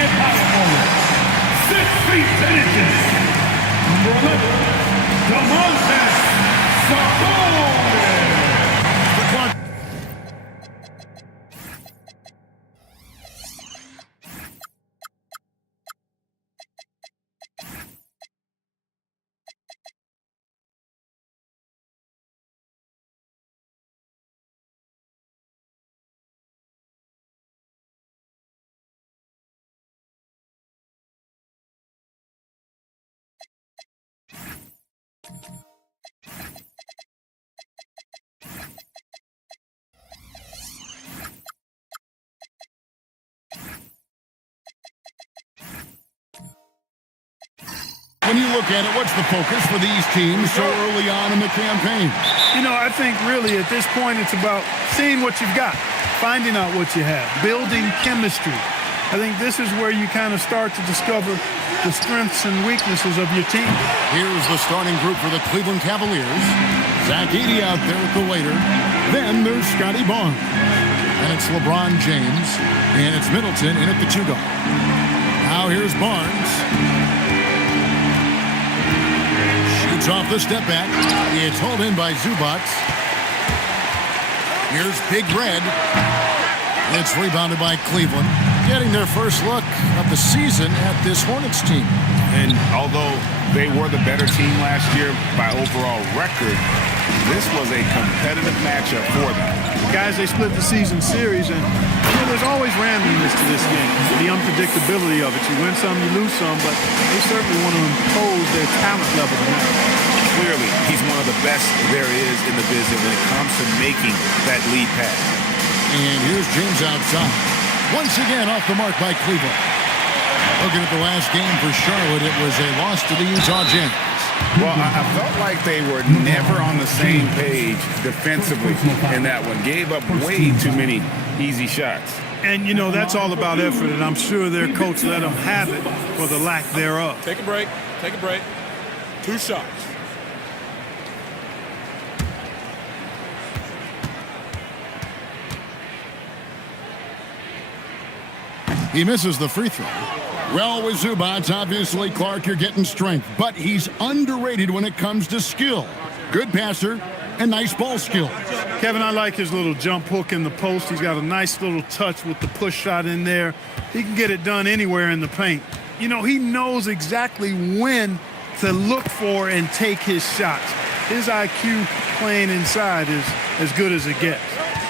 at power forward, 6 feet 10 inches, number 11, Demontis Sabonis. When you look at it, what's the focus for these teams so early on in the campaign? You know, I think really at this point it's about seeing what you've got, finding out what you have, building chemistry. I think this is where you kind of start to discover the strengths and weaknesses of your team. Here's the starting group for the Cleveland Cavaliers. Zach Edey out there with the waiter. Then there's Scotty Barnes. And it's LeBron James. And it's Middleton in at the 2 guard. Now here's Barnes. Shoots off the step back. It's hauled in by Zubac. Here's Big Red. It's rebounded by Cleveland. Getting their first look of the season at this Hornets team. And although they were the better team last year by overall record, this was a competitive matchup for them. Guys, they split the season series, and you know, there's always randomness to this game, the unpredictability of it. You win some, you lose some, but they certainly want to impose their talent level tonight. Clearly, he's one of the best there is in the business when it comes to making that lead pass. And here's James outside. Once again off the mark by Cleveland. Looking at the last game for Charlotte, it was a loss to the Utah Jazz. Well, I felt like they were never on the same page defensively in that one. Gave up way too many easy shots. And, you know, that's all about effort, and I'm sure their coach let them have it for the lack thereof. Take a break. Take a break. 2 shots. He misses the free throw. Well, with Zubac, obviously, Clark, you're getting strength, but he's underrated when it comes to skill. Good passer and nice ball skills. Kevin, I like his little jump hook in the post. He's got a nice little touch with the push shot in there. He can get it done anywhere in the paint. You know, he knows exactly when to look for and take his shots. His IQ playing inside is as good as it gets.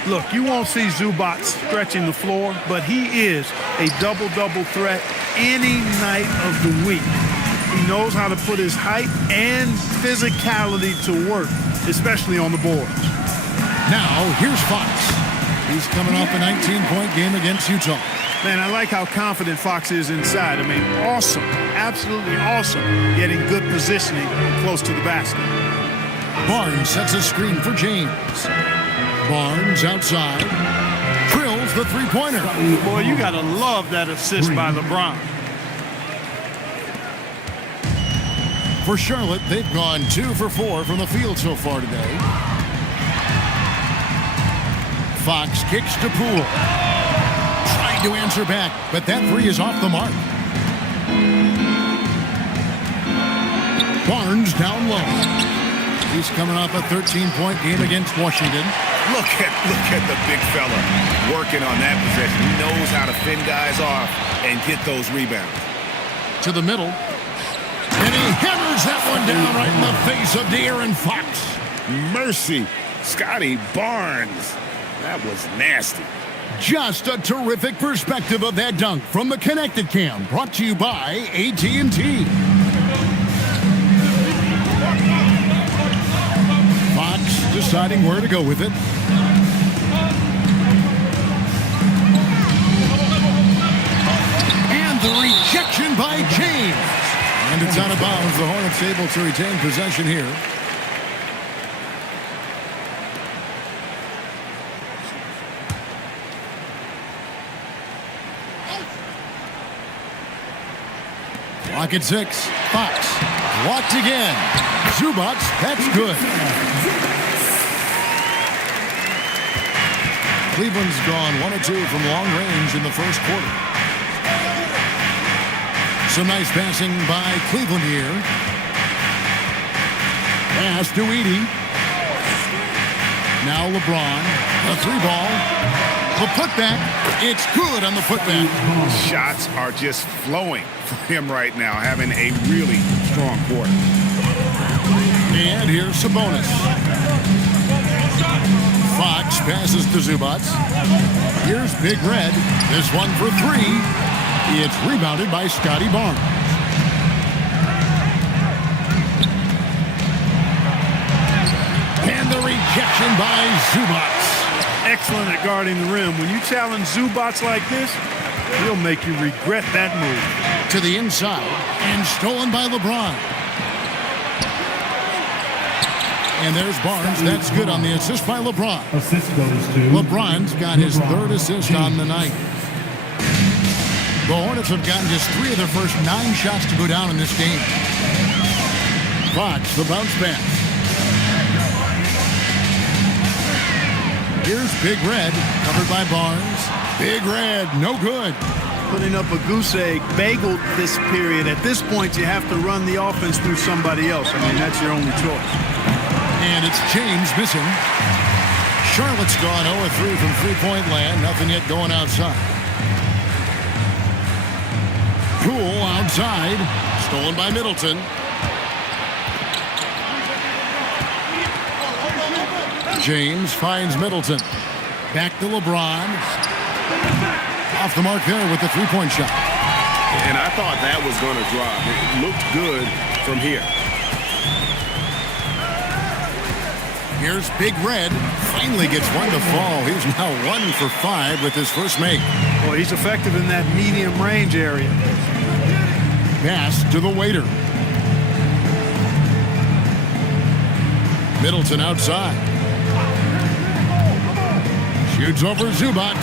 Look, you won't see Zubac stretching the floor, but he is a double-double threat any night of the week. He knows how to put his height and physicality to work, especially on the boards. Now, here's Fox. He's coming off a 19-point game against Utah. Man, I like how confident Fox is inside. I mean, awesome, absolutely awesome, getting good positioning close to the basket. Barnes sets a screen for James. Barnes outside, drills the three-pointer. Boy, you got to love that assist by LeBron. For Charlotte, they've gone 2 for 4 from the field so far today. Fox kicks to Poole. Trying to answer back, but that three is off the mark. Barnes down low. He's coming off a 13-point game against Washington. Look at the big fella working on that possession. He knows how to fend guys off and get those rebounds. To the middle. And he hammers that one down right in the face of De'Aaron Fox. Mercy. Scotty Barnes. That was nasty. Just a terrific perspective of that dunk from the Connected Cam, brought to you by AT&T. Fox deciding where to go with it. And the rejection by James. And it's out of bounds. The Hornets able to retain possession here. Clock at 6. Fox blocked again. Zubac, that's good. Cleveland's gone 1 of 2 from long range in the first quarter. Some nice passing by Cleveland here. Pass to Edey. Now LeBron. A 3-ball. The putback. It's good on the putback. Shots are just flowing for him right now, having a really strong quarter. And here's Sabonis. Fox passes to Zubac. Here's Big Red. This one for 3. It's rebounded by Scotty Barnes. And the rejection by Zubac. Excellent at guarding the rim. When you challenge Zubac like this, he'll make you regret that move. To the inside and stolen by LeBron. And there's Barnes. That's good on the assist by LeBron. Assist goes to LeBron's got his 3rd assist on the night. The Hornets have gotten just 3 of their first 9 shots to go down in this game. Fox, the bounce pass. Here's Big Red, covered by Barnes. Big Red, no good. Putting up a goose egg, bageled this period. At this point, you have to run the offense through somebody else. I mean, that's your only choice. And it's James missing. Charlotte's gone 0-3 from three-point land. Nothing yet going outside. Poole outside. Stolen by Middleton. James finds Middleton. Back to LeBron. Off the mark there with the three-point shot. And I thought that was going to drop. It looked good from here. Here's Big Red. Finally gets one to fall. He's now 1 for 5 with his first make. Well, he's effective in that medium range area. Pass to the waiter. Middleton outside. Shoots over Zubac.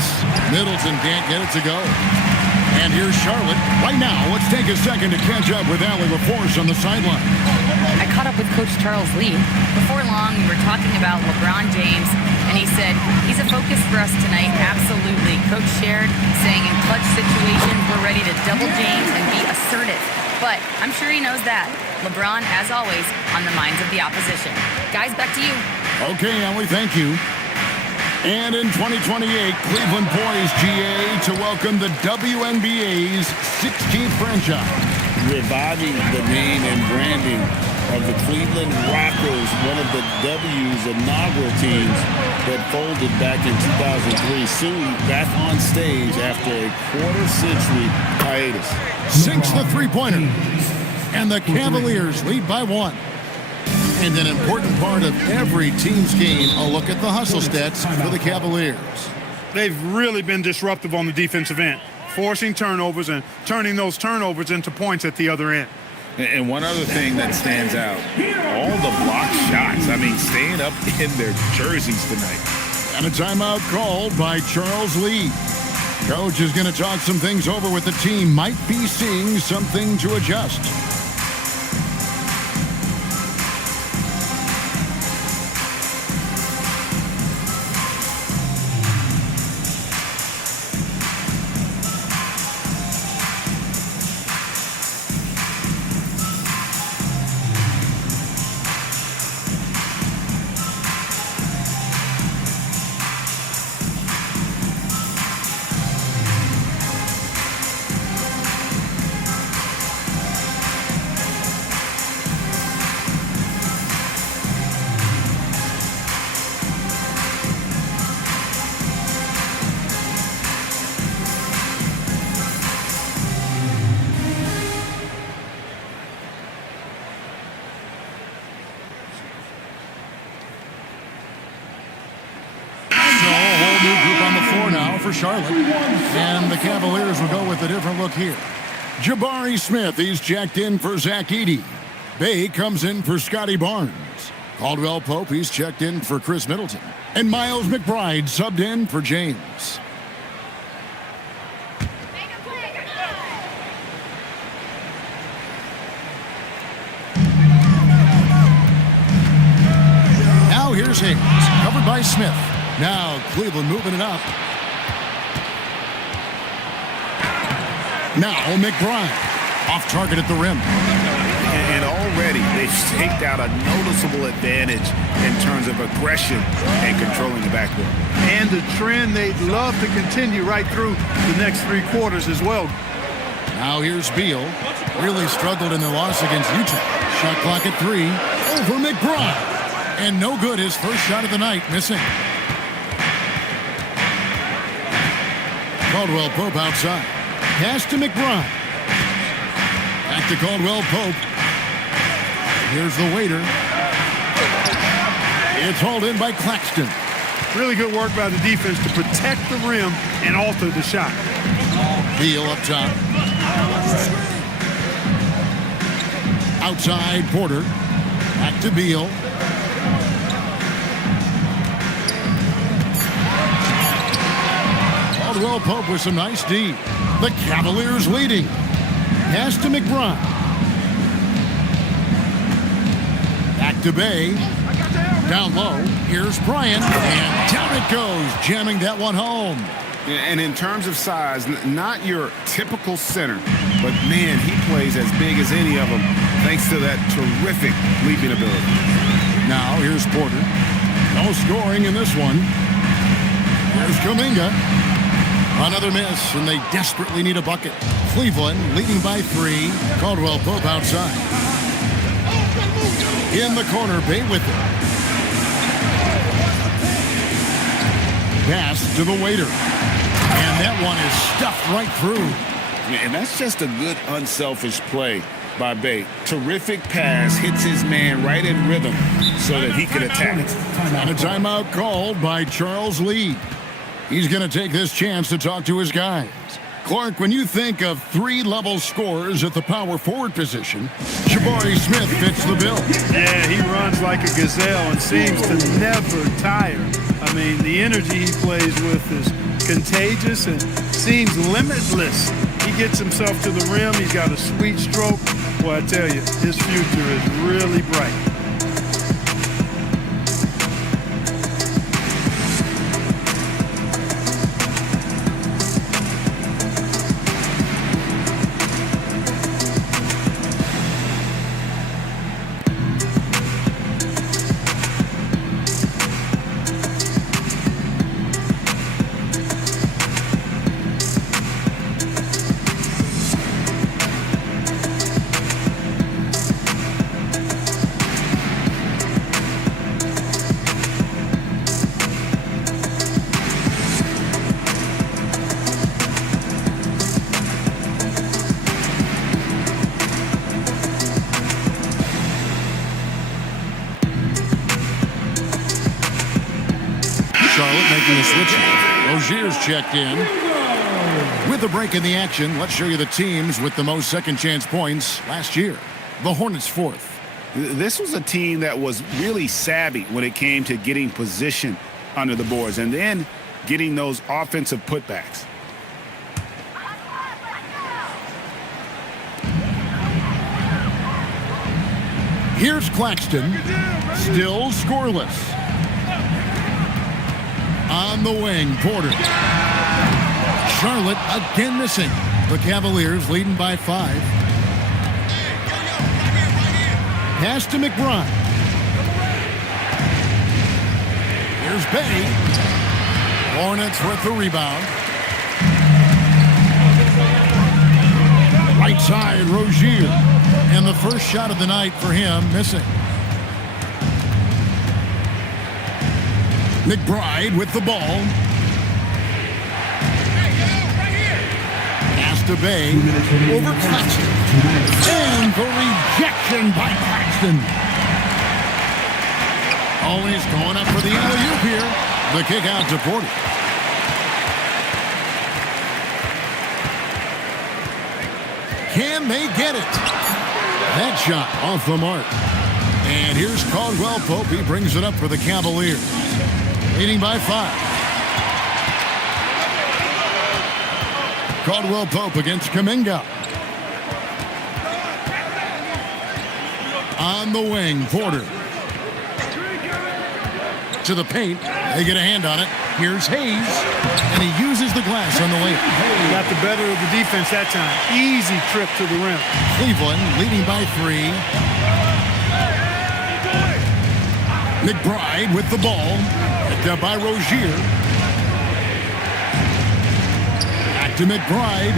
Middleton can't get it to go. And here's Charlotte. Right now, let's take a second to catch up with Allie LaForce on the sideline. I caught up with Coach Charles Lee. Before long, we were talking about LeBron James, and he said, he's a focus for us tonight, absolutely. Coach shared, saying in clutch situations, we're ready to double James and be assertive. But I'm sure he knows that. LeBron, as always, on the minds of the opposition. Guys, back to you. Okay, Allie, thank you. And in 2028, Cleveland poised, GA, to welcome the WNBA's 16th franchise. Reviving the name and branding of the Cleveland Rockers, one of the W's inaugural teams that folded back in 2003, soon back on stage after a quarter-century hiatus. Sinks the three-pointer. And the Cavaliers lead by 1. And an important part of every team's game, a look at the hustle stats for the Cavaliers. They've really been disruptive on the defensive end, forcing turnovers and turning those turnovers into points at the other end. And one other thing that stands out, all the block shots. I mean, staying up in their jerseys tonight. And a timeout called by Charles Lee. Coach is going to talk some things over with the team. Might be seeing something to adjust. For Charlotte, and the Cavaliers will go with a different look here. Jabari Smith, he's checked in for Zach Edey. Bay comes in for Scotty Barnes. Caldwell Pope, he's checked in for Chris Middleton. And Miles McBride subbed in for James. Now here's Hayes, covered by Smith. Now Cleveland moving it up. Now McBride. Off target at the rim. And already they've staked out a noticeable advantage in terms of aggression and controlling the backcourt. And the trend they'd love to continue right through the next 3 quarters as well. Now here's Beal. Really struggled in the loss against Utah. Shot clock at 3. Over McBride. And no good. His first shot of the night, missing. Caldwell Pope outside. Pass to McBride. Back to Caldwell Pope. Here's the waiter. It's hauled in by Claxton. Really good work by the defense to protect the rim and alter the shot. Beal up top. Outside Porter. Back to Beal. Caldwell Pope with some nice D. The Cavaliers leading. Pass to McBride. Back to Bay. Down low. Here's Bryant. And down it goes. Jamming that one home. And in terms of size, not your typical center, but man, he plays as big as any of them thanks to that terrific leaping ability. Now here's Porter. No scoring in this one. There's Kuminga. Another miss, and they desperately need a bucket. Cleveland leading by 3. Caldwell Pope outside. In the corner, Bay with it. Pass to the waiter. And that one is stuffed right through. And that's just a good unselfish play by Bay. Terrific pass, hits his man right in rhythm so that he can attack. And a timeout called by Charles Lee. He's going to take this chance to talk to his guys. Clark, when you think of 3-level scorers at the power forward position, Jabari Smith fits the bill. Yeah, he runs like a gazelle and seems to never tire. I mean, the energy he plays with is contagious and seems limitless. He gets himself to the rim. He's got a sweet stroke. Well, I tell you, his future is really bright. Charlotte making a switch. Rozier's checked in. With a break in the action, let's show you the teams with the most second chance points last year. The Hornets 4th. This was a team that was really savvy when it came to getting position under the boards and then getting those offensive putbacks. Here's Claxton. Still scoreless. On the wing, Porter. Charlotte again missing. The Cavaliers leading by 5. Pass to McBride. Here's Bay. Hornets with the rebound. Right side, Rozier. And the first shot of the night for him, missing. McBride with the ball. Pass to Bay. Over Claxton. And the rejection by Claxton. Always going up for the alley-oop here. The kick out to Porter. Can they get it? That shot off the mark. And here's Caldwell Pope. He brings it up for the Cavaliers. Leading by 5. Caldwell Pope against Kuminga. On the wing, Porter. to the paint. They get a hand on it. Here's Hayes, and he uses the glass on the layup. Got the better of the defense that time. Easy trip to the rim. Cleveland leading by 3. McBride with the ball. Picked up by Rozier. Back to McBride.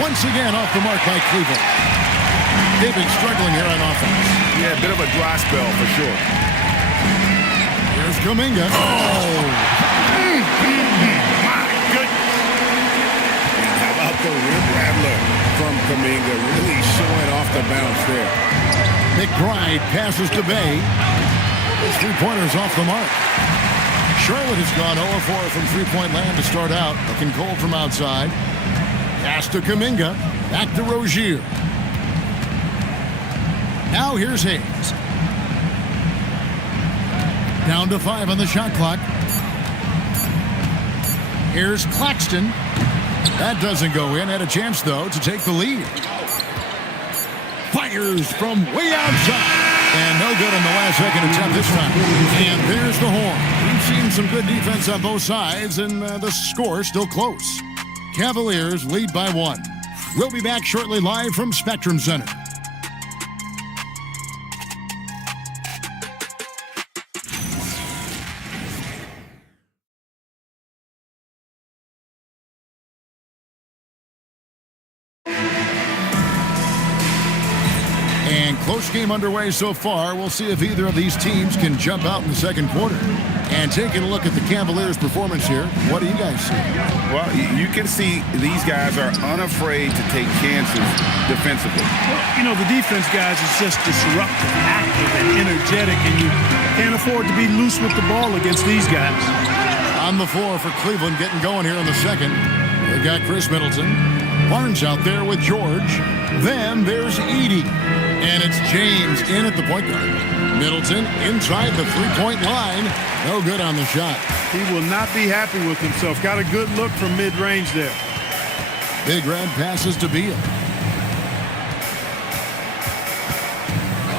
Once again off the mark by Cleveland. They've been struggling here on offense. Yeah, a bit of a dry spell for sure. Here's Kuminga. Oh! My goodness. And how about the rim rattler from Kuminga, really showing off the bounce there. McBride passes to Bay. His three-pointer's off the mark. Charlotte has gone 0-4 from three-point land to start out. Looking cold from outside. Pass to Kuminga. Back to Rozier. Now here's Hayes. Down to 5 on the shot clock. Here's Claxton. That doesn't go in. Had a chance, though, to take the lead. Fires from way outside. And no good on the last second attempt this time. And there's the horn. We've seen some good defense on both sides, and the score still close. Cavaliers lead by 1. We'll be back shortly live from Spectrum Center. And close game underway so far. We'll see if either of these teams can jump out in the second quarter. And taking a look at the Cavaliers' performance here, what do you guys see? Well, you can see these guys are unafraid to take chances defensively. Well, you know, the defense, guys, is just disruptive, active, and energetic, and you can't afford to be loose with the ball against these guys. On the floor for Cleveland, getting going here in the second. They've got Chris Middleton. Barnes out there with George. Then there's Edey. And it's James in at the point guard. Middleton inside the three-point line. No good on the shot. He will not be happy with himself. Got a good look from mid-range there. Big Red passes to Beal.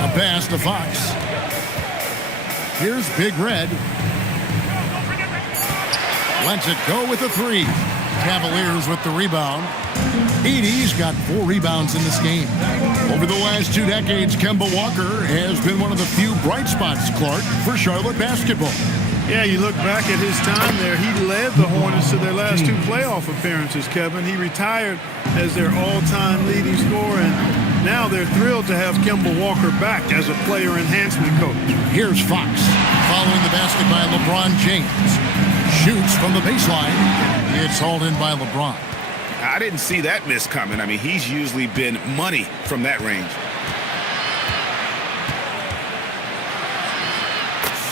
A pass to Fox. Here's Big Red. Lets it go with a 3. Cavaliers with the rebound. Edey's got 4 rebounds in this game. Over the last 2 decades, Kemba Walker has been one of the few bright spots, Clark, for Charlotte basketball. Yeah, you look back at his time there. He led the Hornets to their last 2 playoff appearances, Kevin. He retired as their all-time leading scorer, and now they're thrilled to have Kemba Walker back as a player enhancement coach. Here's Fox following the basket by LeBron James. Shoots from the baseline. It's hauled in by LeBron. I didn't see that miss coming. I mean, he's usually been money from that range.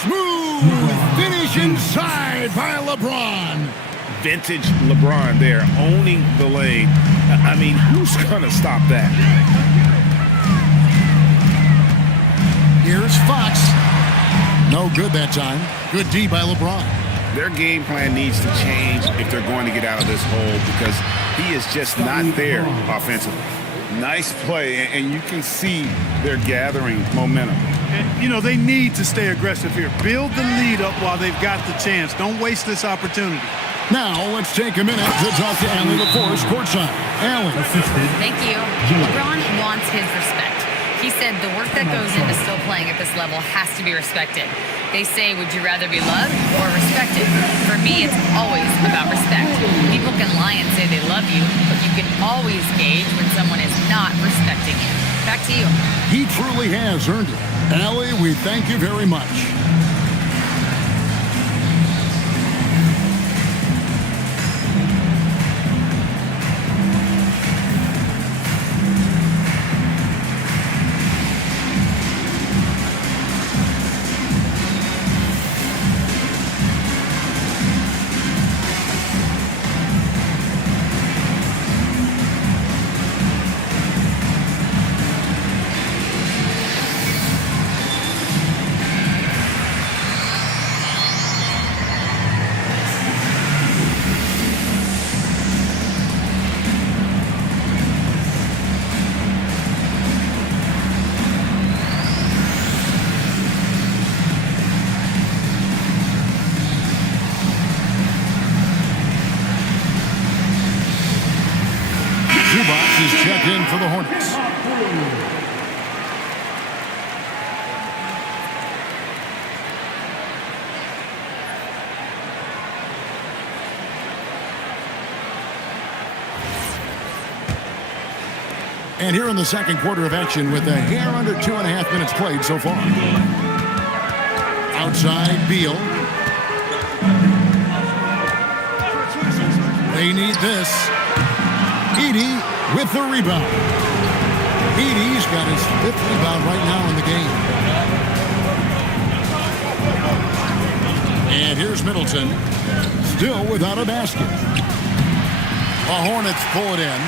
Smooth finish inside by LeBron. Vintage LeBron there, owning the lane. I mean, who's going to stop that? Here's Fox. No good that time. Good D by LeBron. Their game plan needs to change if they're going to get out of this hole because he is just not there offensively. Nice play, and you can see they're gathering momentum. And, you know, they need to stay aggressive here. Build the lead up while they've got the chance. Don't waste this opportunity. Now, let's take a minute to talk to Allie LaForce courtside. Allie. Thank you. LeBron wants his respect. He said the work that goes into still playing at this level has to be respected. They say, would you rather be loved or respected? For me, it's always about respect. People can lie and say they love you, but you can always gauge when someone is not respecting you. Back to you. He truly has earned it. Allie, we thank you very much. is checked in for the Hornets. And here in the second quarter of action with a hair under 2.5 minutes played so far. Outside, Beal. They need this. Edey with the rebound. Edey's got his 5th rebound right now in the game. And here's Middleton, still without a basket. The Hornets pull it in.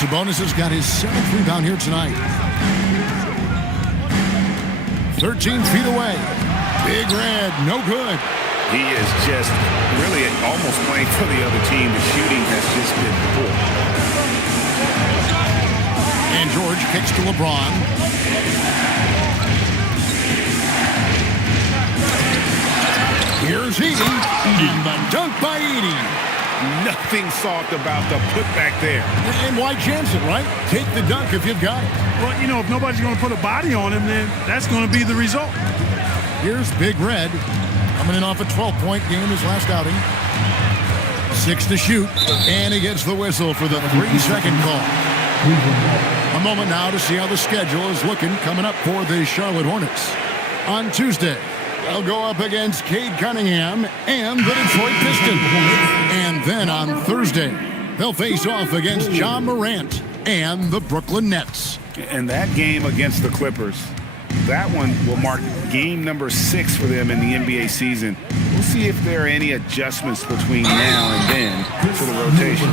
Sabonis has got his 7th rebound here tonight. 13 feet away. Big Red, no good. He is just really almost playing for the other team. The shooting has just been poor. And George kicks to LeBron. Here's Edey. And the dunk by Edey. Nothing soft about the putback there. And why chance it, right? Take the dunk if you've got it. Well, you know, if nobody's going to put a body on him, then that's going to be the result. Here's Big Red, coming in off a 12-point game his last outing. 6 to shoot, and he gets the whistle for the 3-second call. A moment now to see how the schedule is looking coming up for the Charlotte Hornets. On Tuesday, they'll go up against Cade Cunningham and the Detroit Pistons. And then on Thursday, they'll face off against John Morant and the Brooklyn Nets. And that game against the Clippers, that one will mark game number 6 for them in the NBA season. We'll see if there are any adjustments between now and then to the rotation.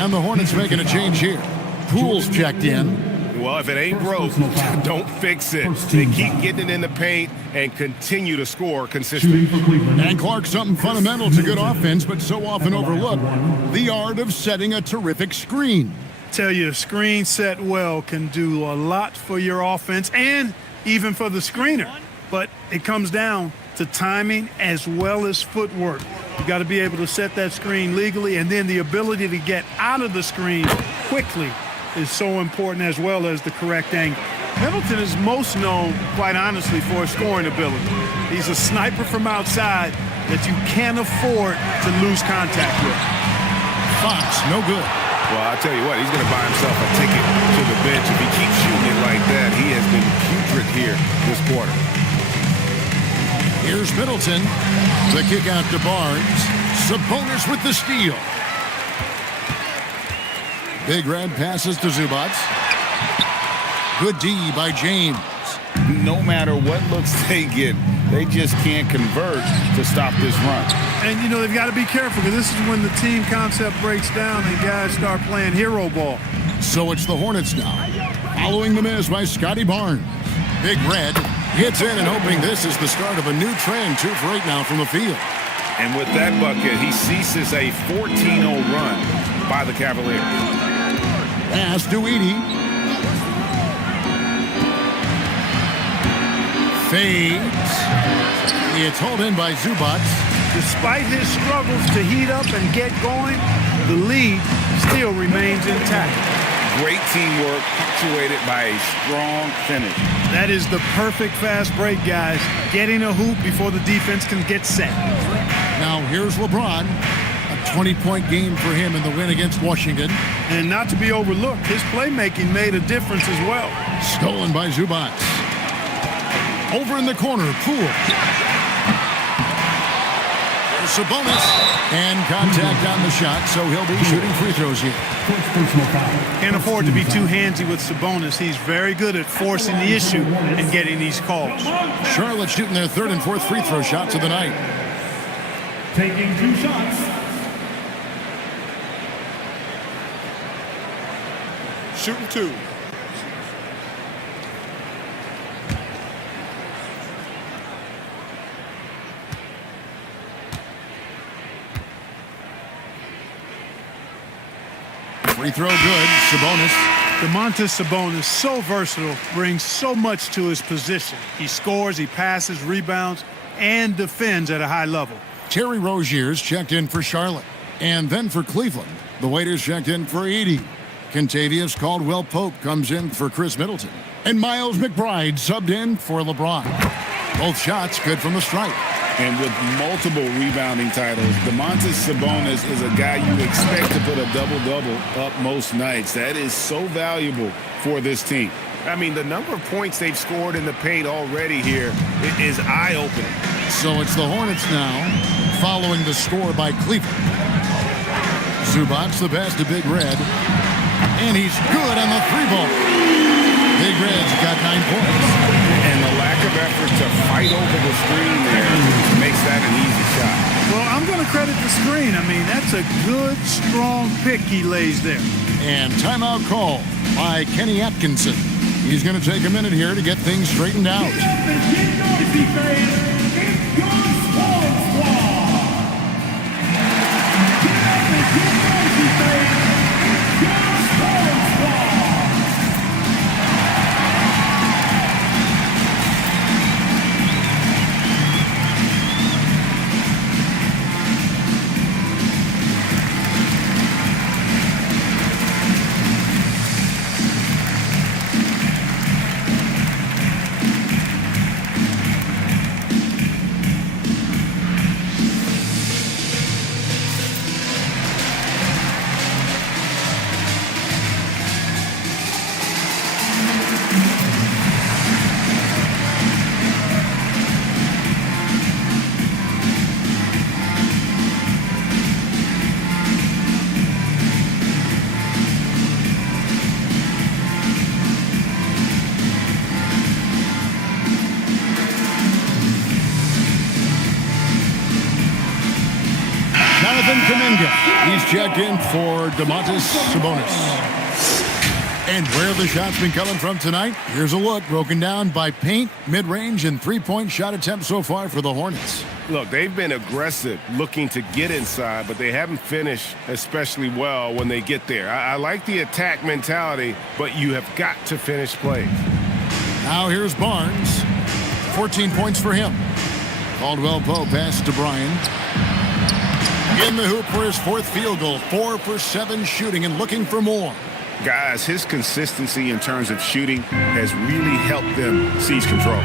And the Hornets making a change here. Poole's checked in. Well, if it ain't broke, don't fix it. They keep getting it in the paint and continue to score consistently. And Clark, something fundamental to good offense, but so often overlooked, the art of setting a terrific screen. Tell you, a screen set well can do a lot for your offense and even for the screener. But it comes down to timing as well as footwork. You got to be able to set that screen legally, and then the ability to get out of the screen quickly is so important, as well as the correct angle. Middleton is most known, quite honestly, for his scoring ability. He's a sniper from outside that you can't afford to lose contact with. Fox, no good. Well, I'll tell you what, he's going to buy himself a ticket to the bench. If he keeps shooting it like that, he has been putrid here this quarter. Here's Middleton. The kick out to Barnes. Sabonis with the steal. Big Red passes to Zubac. Good D by James. No matter what looks they get, they just can't convert to stop this run. And, you know, they've got to be careful, because this is when the team concept breaks down and guys start playing hero ball. So it's the Hornets now, following the miss by Scotty Barnes. Big Red hits in and hoping this is the start of a new trend, 2 for 8 now from the field. And with that bucket, he ceases a 14-0 run by the Cavaliers. Pass to Edey. Fades. It's hauled in by Zubac. Despite his struggles to heat up and get going, the lead still remains intact. Great teamwork, punctuated by a strong finish. That is the perfect fast break, guys. Getting a hoop before the defense can get set. Now here's LeBron. A 20-point game for him in the win against Washington. And not to be overlooked, his playmaking made a difference as well. Stolen by Zubac. Over in the corner, Poole. There's Sabonis. And contact on the shot, so he'll be shooting free throws here. Can't afford to be too handsy with Sabonis. He's very good at forcing the issue and getting these calls. Charlotte shooting their 3rd and 4th free throw shots of the night. Taking 2 shots. Shooting 2. Free throw good. Sabonis. Domantas Sabonis, so versatile, brings so much to his position. He scores, he passes, rebounds, and defends at a high level. Terry Rozier's checked in for Charlotte. And then for Cleveland, the waiters checked in for Edey. Kentavious Caldwell-Pope comes in for Chris Middleton. And Miles McBride subbed in for LeBron. Both shots good from the stripe. And with multiple rebounding titles, Domantas Sabonis is a guy you expect to put a double-double up most nights. That is so valuable for this team. I mean, the number of points they've scored in the paint already here is eye-opening. So it's the Hornets now, following the score by Cleveland. Zubac's the pass to Big Red. And he's good on the three ball. Big Red's got 9 points. And the lack of effort to fight over the screen there makes that an easy shot. Well, I'm going to credit the screen. I mean, that's a good, strong pick he lays there. And timeout call by Kenny Atkinson. He's going to take a minute here to get things straightened out. Get up and get noisy, fans. It's your sports squad. Get up and get noisy, fans. It's your sports squad. He's checked in for Domantas Sabonis. And where the shots been coming from tonight? Here's a look broken down by paint, mid-range, and three-point shot attempts so far for the Hornets. Look, they've been aggressive looking to get inside, but they haven't finished especially well when they get there. I like the attack mentality, but you have got to finish plays. Now here's Barnes. 14 points for him. Caldwell-Pope pass to Bryan. In the hoop for his 4th field goal. 4 for 7 shooting and looking for more. Guys, his consistency in terms of shooting has really helped them seize control.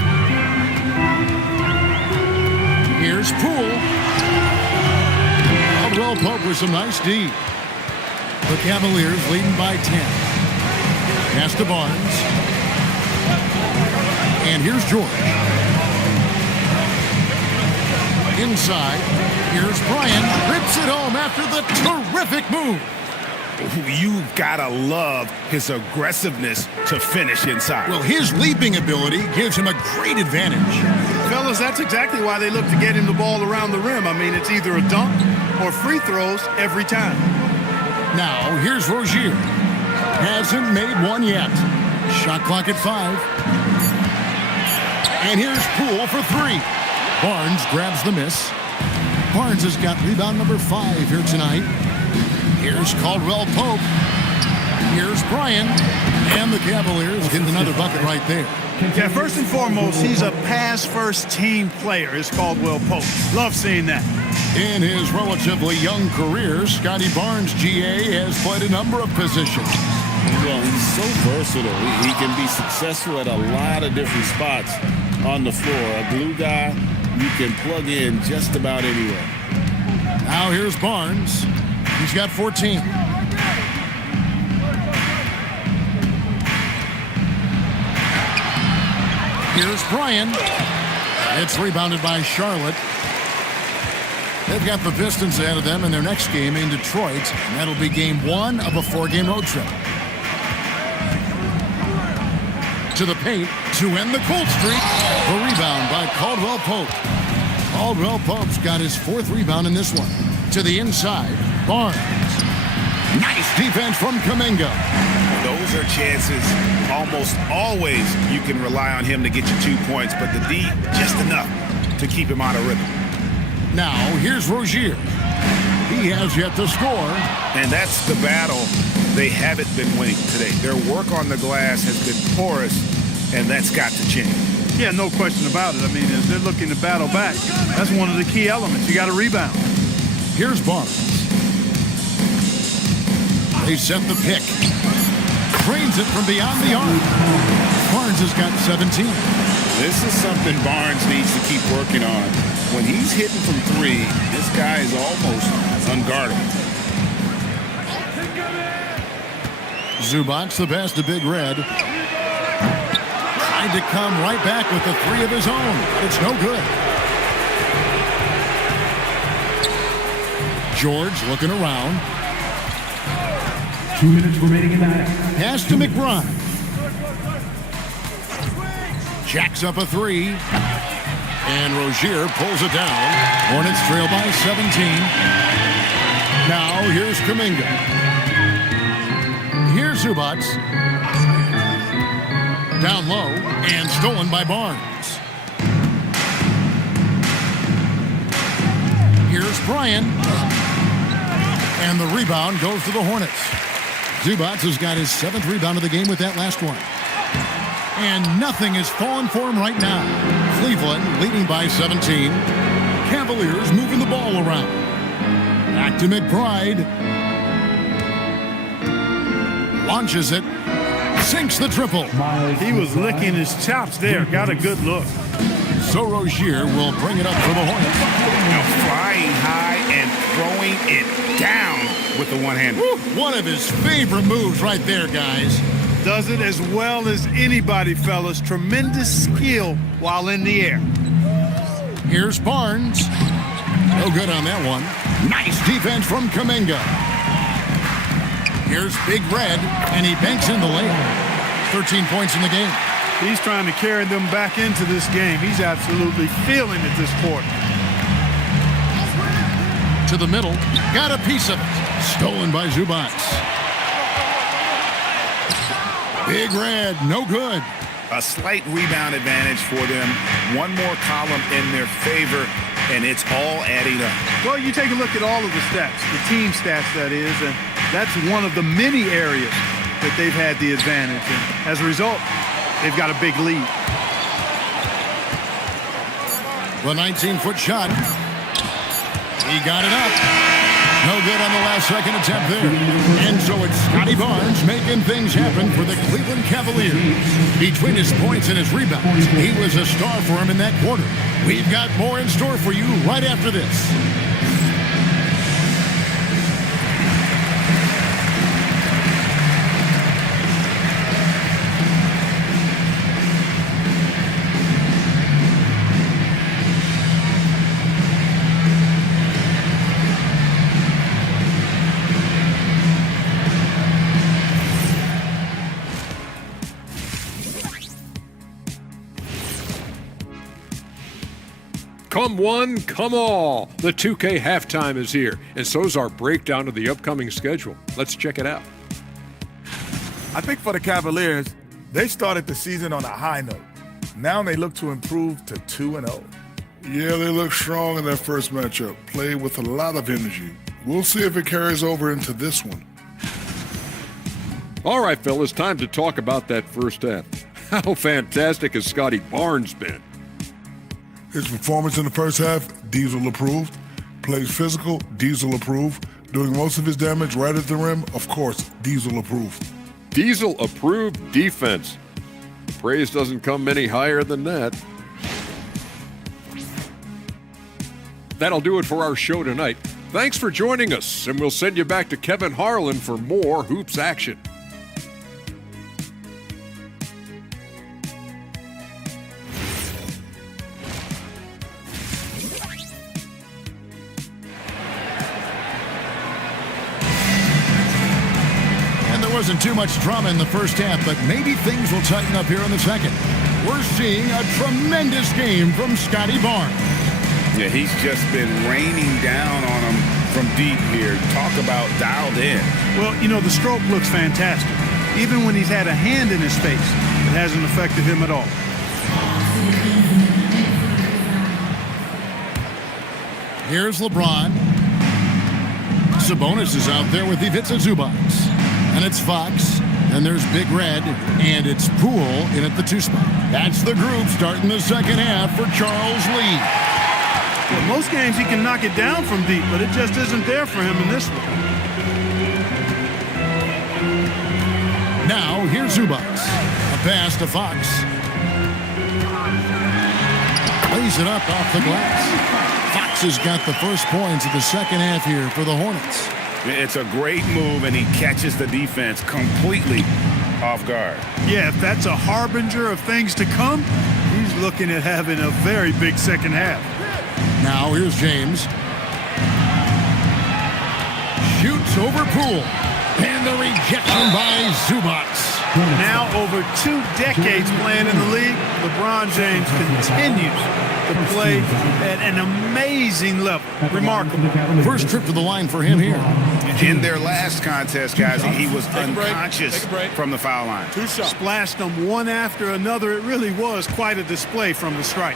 Here's Poole. Caldwell-Pope with some nice D. The Cavaliers leading by 10. Pass to Barnes. And here's George. Inside. Here's Bryan. Rips it home after the terrific move. You've got to love his aggressiveness to finish inside. Well, his leaping ability gives him a great advantage. Fellas, that's exactly why they look to get him the ball around the rim. I mean, it's either a dunk or free throws every time. Now, here's Rozier. Hasn't made one yet. Shot clock at 5. And here's Poole for 3. Barnes grabs the miss. Barnes has got rebound number 5 here tonight. Here's Caldwell-Pope. Here's Bryan. And the Cavaliers getting another bucket right there. Yeah, first and foremost, he's a pass-first team player, is Caldwell-Pope. Love seeing that. In his relatively young career, Scotty Barnes, GA, has played a number of positions. Well, he's so versatile. He can be successful at a lot of different spots on the floor. A glue guy you can plug in just about anywhere. Now here's Barnes. He's got 14. Here's Bryan. It's rebounded by Charlotte. They've got the Pistons ahead of them in their next game in Detroit. And that'll be game 1 of a 4-game road trip. To the paint to end the cold streak. A rebound by Caldwell-Pope. Caldwell-Pope's got his 4th rebound in this one. To the inside, Barnes. Nice defense from Kuminga. Those are chances. Almost always you can rely on him to get you 2 points, but the D, just enough to keep him out of rhythm. Now, here's Rozier. He has yet to score. And that's the battle they haven't been winning today. Their work on the glass has been porous, and that's got to change. Yeah, no question about it. I mean, as they're looking to battle back, that's one of the key elements. You got to rebound. Here's Barnes. They set the pick. drains it from beyond the arc. Barnes has got 17. This is something Barnes needs to keep working on. When he's hitting from three, this guy is almost unguardable. Zubac the pass to Big Red. Tried to come right back with the three of his own, but it's no good. George looking around. 2 minutes remaining in the half. Pass to McBride. Jacks up a three. And Rozier pulls it down. Hornets trail by 17. Now here's Kuminga. Here's Zubac. Down low and stolen by Barnes. Here's Bryant. And the rebound goes to the Hornets. Zubac has got his 7th rebound of the game with that last one. And nothing is falling for him right now. Cleveland leading by 17. Cavaliers moving the ball around. Back to McBride. Launches it. Sinks the triple. He was licking his chops there. Got a good look. So Rozier will bring it up for the Hornets. Now flying high and throwing it down with the one-hander. One of his favorite moves right there, guys. Does it as well as anybody, fellas. Tremendous skill while in the air. Here's Barnes. No good on that one. Nice defense from Kuminga. Here's Big Red, and he banks in the layup. 13 points in the game. He's trying to carry them back into this game. He's absolutely feeling it this quarter. To the middle. Got a piece of it. Stolen by Zubac. Big Red, no good. A slight rebound advantage for them. One more column in their favor, and it's all adding up. Well, you take a look at all of the stats, the team stats, that is, and that's one of the many areas that they've had the advantage. And as a result, they've got a big lead. The 19-foot shot. He got it up. No good on the last second attempt there. And so it's Scotty Barnes making things happen for the Cleveland Cavaliers. Between his points and his rebounds, he was a star for him in that quarter. We've got more in store for you right after this. Come one, come all. The 2K halftime is here, and so is our breakdown of the upcoming schedule. Let's check it out. I think for the Cavaliers, they started the season on a high note. Now they look to improve to 2-0. Yeah, they look strong in their first matchup. Played with a lot of energy. We'll see if it carries over into this one. All right, fellas, time to talk about that first half. How fantastic has Scotty Barnes been? His performance in the first half, Diesel approved. Plays physical, Diesel approved. Doing most of his damage right at the rim, of course, Diesel approved. Diesel approved defense. Praise doesn't come any higher than that. That'll do it for our show tonight. Thanks for joining us, and we'll send you back to Kevin Harlan for more hoops action. Wasn't too much drama in the first half, but maybe things will tighten up here in the second. We're seeing a tremendous game from Scotty Barnes. Yeah, he's just been raining down on him from deep here. Talk about dialed in. Well, you know, the stroke looks fantastic. Even when he's had a hand in his face, it hasn't affected him at all. Here's LeBron. Sabonis is out there with Ivica Zubac. And it's Fox, and there's Big Red, and it's Poole in at the 2 spot. That's the group starting the second half for Charles Lee. Well, most games he can knock it down from deep, but it just isn't there for him in this one. Now, here's Zubac. A pass to Fox. Lays it up off the glass. Fox has got the first points of the second half here for the Hornets. It's a great move, and he catches the defense completely off guard. Yeah, if that's a harbinger of things to come, he's looking at having a very big second half. Now here's James. Shoots over Poole. And the rejection by Zubac. Now over 2 decades playing in the league, LeBron James continues to play at an amazing level. Remarkable. First trip to the line for him here. In their last contest, guys, he was unconscious from the foul line. 2 shots. Splashed them one after another. It really was quite a display from the stripe.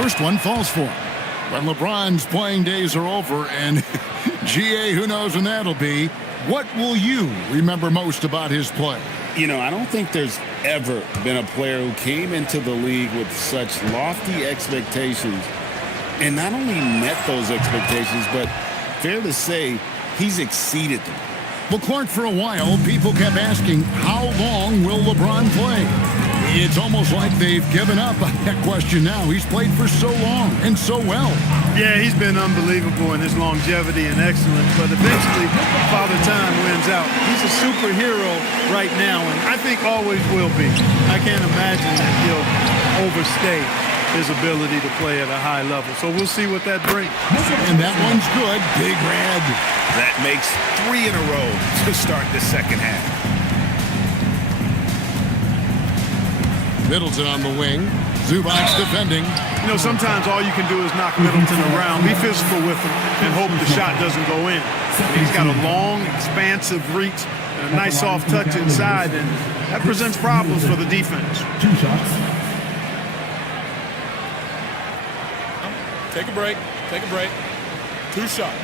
First one falls for him. But LeBron's playing days are over, and GA, who knows when that'll be. What will you remember most about his play? You know, I don't think there's ever been a player who came into the league with such lofty expectations and not only met those expectations, but fair to say, he's exceeded them. Well, Clark, for a while, people kept asking, how long will LeBron play? It's almost like they've given up on that question now. He's played for so long and so well. Yeah, he's been unbelievable in his longevity and excellence, but eventually Father Time wins out. He's a superhero right now, and I think always will be. I can't imagine that he'll overstay his ability to play at a high level. So we'll see what that brings. And that one's good. Big red. That makes 3 in a row to start the second half. Middleton on the wing. Zubac defending. You know, sometimes all you can do is knock Middleton around, be physical with him, and hope the shot doesn't go in. He's got a long, expansive reach and a nice soft touch inside, and that presents problems for the defense. 2 shots. Take a break. Take a break. 2 shots.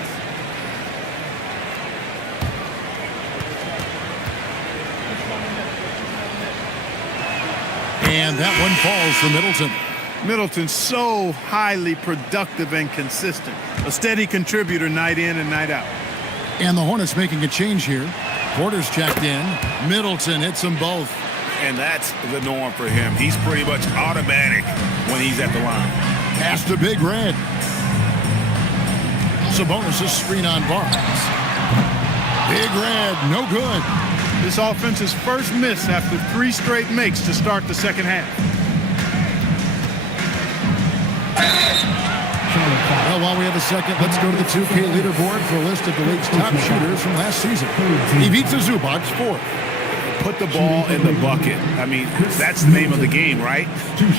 And that one falls for Middleton. Middleton's so highly productive and consistent. A steady contributor night in and night out. And the Hornets making a change here. Porter's checked in. Middleton hits them both. And that's the norm for him. He's pretty much automatic when he's at the line. Pass to Big Red. Sabonis' screen on Barnes. Big Red, no good. This offense's first miss after 3 straight makes to start the second half. Well, while we have a second, let's go to the 2K leaderboard for a list of the league's top shooters from last season. Ivica Zubac, 4th. Put the ball in the bucket. I mean, that's the name of the game, right?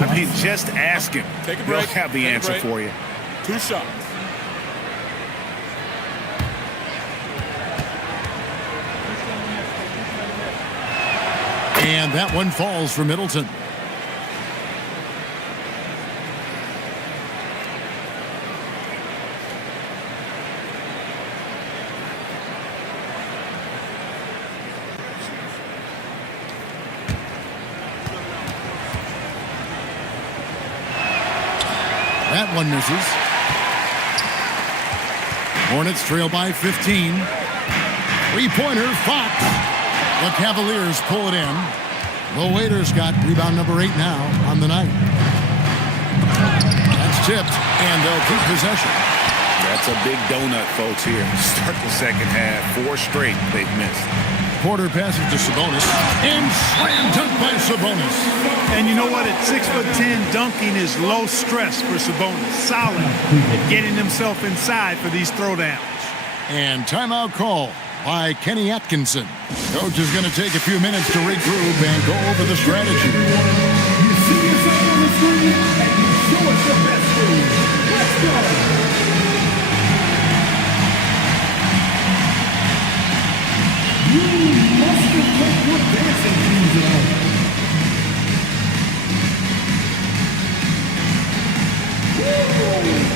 I mean, just ask him. Take a break. He'll have the answer for you. 2 shots. And that one falls for Middleton. That one misses. Hornets trail by 15. 3-pointer, Fox. The Cavaliers pull it in. The Waiters got rebound number 8 now on the night. That's tipped, and they'll keep possession. That's a big donut, folks, here. Start the second half. 4 straight they've missed. Porter passes to Sabonis, and slam dunk by Sabonis. And you know what? At 6'10", dunking is low stress for Sabonis. Solid at getting himself inside for these throwdowns. And timeout call by Kenny Atkinson. Coach is going to take a few minutes to regroup and go over the strategy. You see yourself on the screen and you show us your best move. Let's go. You must have put your dancing shoes on. Woo!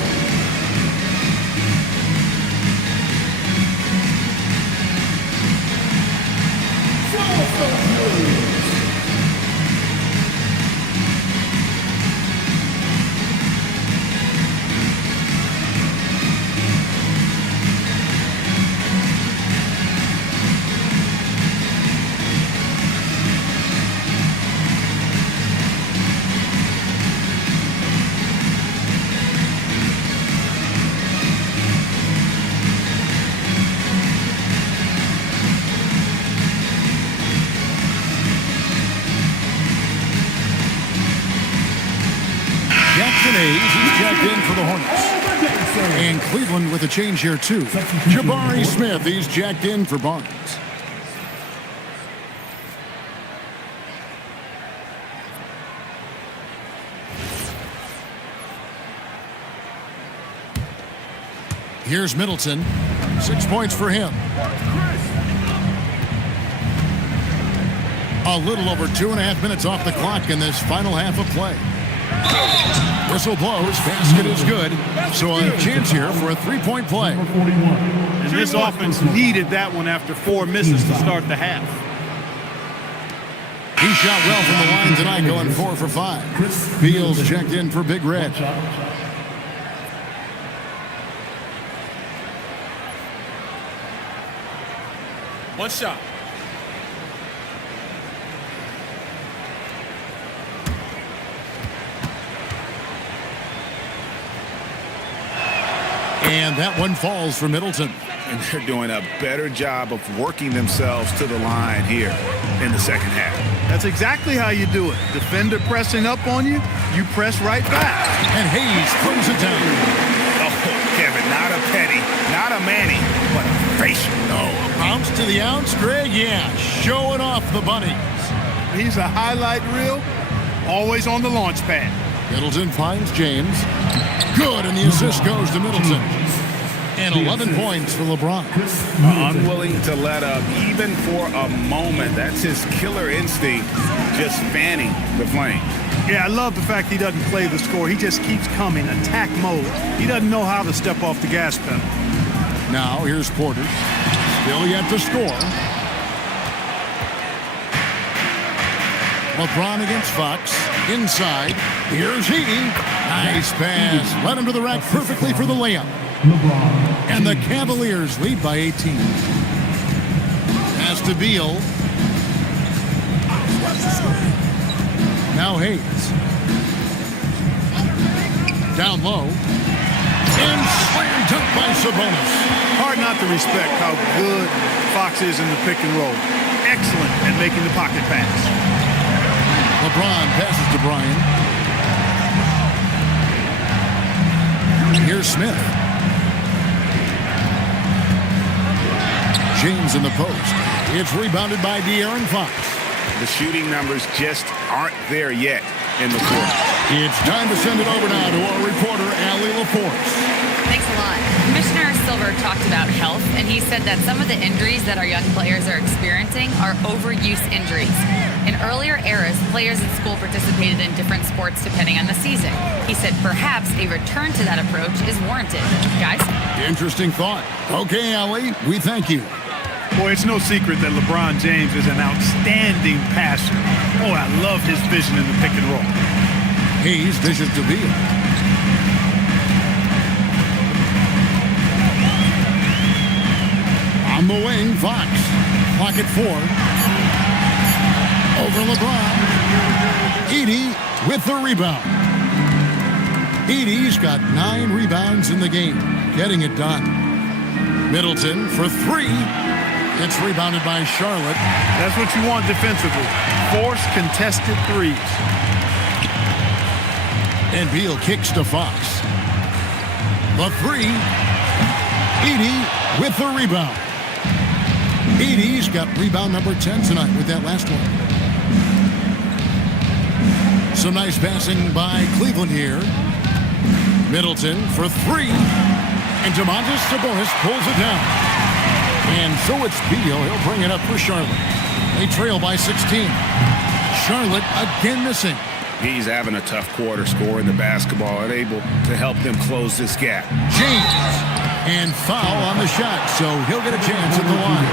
Jackson Hayes. He's checked in for the Hornets. And Cleveland with a change here, too. Jabari Smith. He's checked in for Barnes. Here's Middleton. 6 points for him. A little over 2.5 minutes off the clock in this final half of play. Whistle blows. Basket is good. So a chance here for a three-point play. And this offense needed that one after 4 misses to start the half. He shot well from the line tonight, going 4 for 5. Beal's checked in for Big Red. One shot. And that one falls for Middleton. And they're doing a better job of working themselves to the line here in the second half. That's exactly how you do it. Defender pressing up on you, you press right back. And Hayes throws it down. Oh, Kevin, not a Petty, not a Manny, but a facial. Oh, a bounce to the ounce, Greg? Yeah, showing off the bunnies. He's a highlight reel, always on the launch pad. Middleton finds James. Good, and the assist goes to Middleton. And 11 points for LeBron. Unwilling to let up, even for a moment. That's his killer instinct, just fanning the flame. Yeah, I love the fact he doesn't play the score. He just keeps coming, attack mode. He doesn't know how to step off the gas pedal. Now, here's Porter. Still yet to score. LeBron against Fox. Inside. Here's Heaney. Nice pass. Led him to the rack perfectly for the layup. And the Cavaliers lead by 18. Pass to Beal. Now Hayes. Down low. And slam dunk by Sabonis. Hard not to respect how good Fox is in the pick and roll. Excellent at making the pocket pass. LeBron passes to Bryant. Here's Smith. James in the post. It's rebounded by De'Aaron Fox. The shooting numbers just aren't there yet in the court. It's time to send it over now to our reporter, Allie LaForce. Thanks a lot. Commissioner Silver talked about health, and he said that some of the injuries that our young players are experiencing are overuse injuries. In earlier eras, players in school participated in different sports depending on the season. He said perhaps a return to that approach is warranted. Guys? Interesting thought. Okay, Allie, we thank you. Boy, it's no secret that LeBron James is an outstanding passer. Oh, I love his vision in the pick and roll. Hayes dishes to Beal. On the wing, Fox. Clock at 4. Over LeBron. Edey with the rebound. Edey's got 9 rebounds in the game. Getting it done. Middleton for 3. It's rebounded by Charlotte. That's what you want defensively. Force contested threes. And Beal kicks to Fox. The 3. Edey with the rebound. Edey's got rebound number 10 tonight with that last one. Some nice passing by Cleveland here. Middleton for 3. And Domantas Sabonis pulls it down. And so it's Beal. He'll bring it up for Charlotte. They trail by 16. Charlotte again missing. He's having a tough quarter, scoring the basketball and able to help them close this gap. James. And foul on the shot, so he'll get a chance at the line.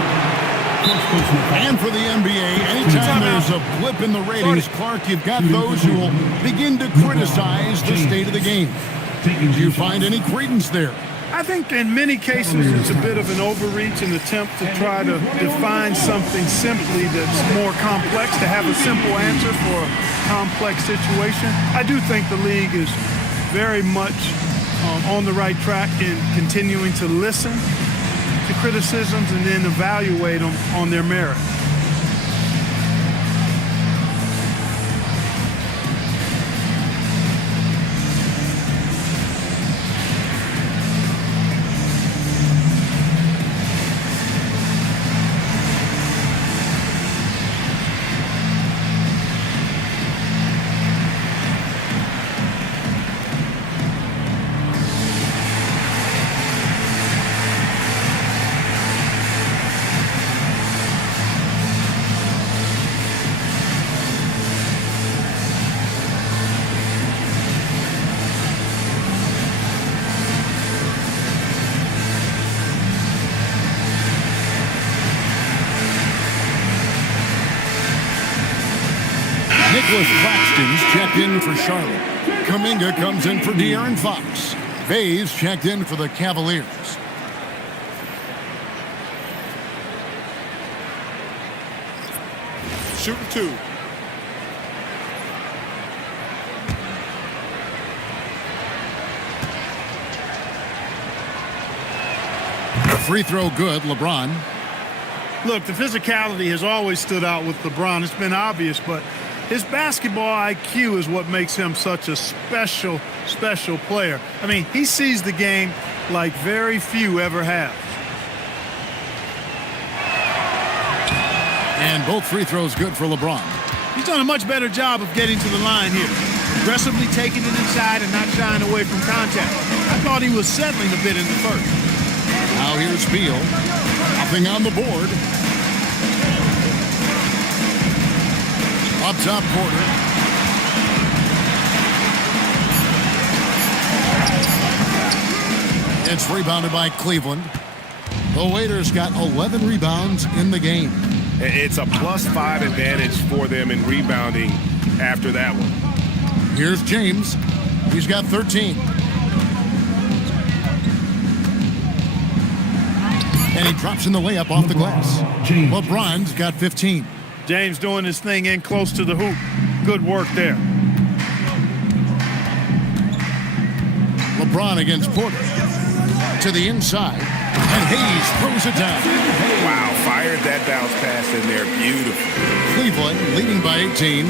And for the NBA, anytime there's a blip in the ratings, Clark, you've got those who will begin to criticize the state of the game. Do you find any credence there? I think in many cases it's a bit of an overreach, an attempt to try to define something simply that's more complex, to have a simple answer for a complex situation. I do think the league is very much on the right track in continuing to listen to criticisms and then evaluate them on their merit. Nicholas Claxton's checked in for Charlotte. Kuminga comes in for De'Aaron Fox. Bayes checked in for the Cavaliers. Shooting 2. Free throw good, LeBron. Look, the physicality has always stood out with LeBron. It's been obvious, but his basketball IQ is what makes him such a special player. I mean, he sees the game like very few ever have. And both free throws good for LeBron. He's done a much better job of getting to the line here. Aggressively taking it inside and not shying away from contact. I thought he was settling a bit in the first. Now here's Beal. Nothing on the board. Up top, Porter. It's rebounded by Cleveland. The Waiters got 11 rebounds in the game. It's a +5 advantage for them in rebounding after that one. Here's James. He's got 13. And he drops in the layup off the glass. LeBron's got 15. James doing his thing in close to the hoop. Good work there. LeBron against Porter. To the inside. And Hayes throws it down. Wow, fired that bounce pass in there. Beautiful. Cleveland leading by 18.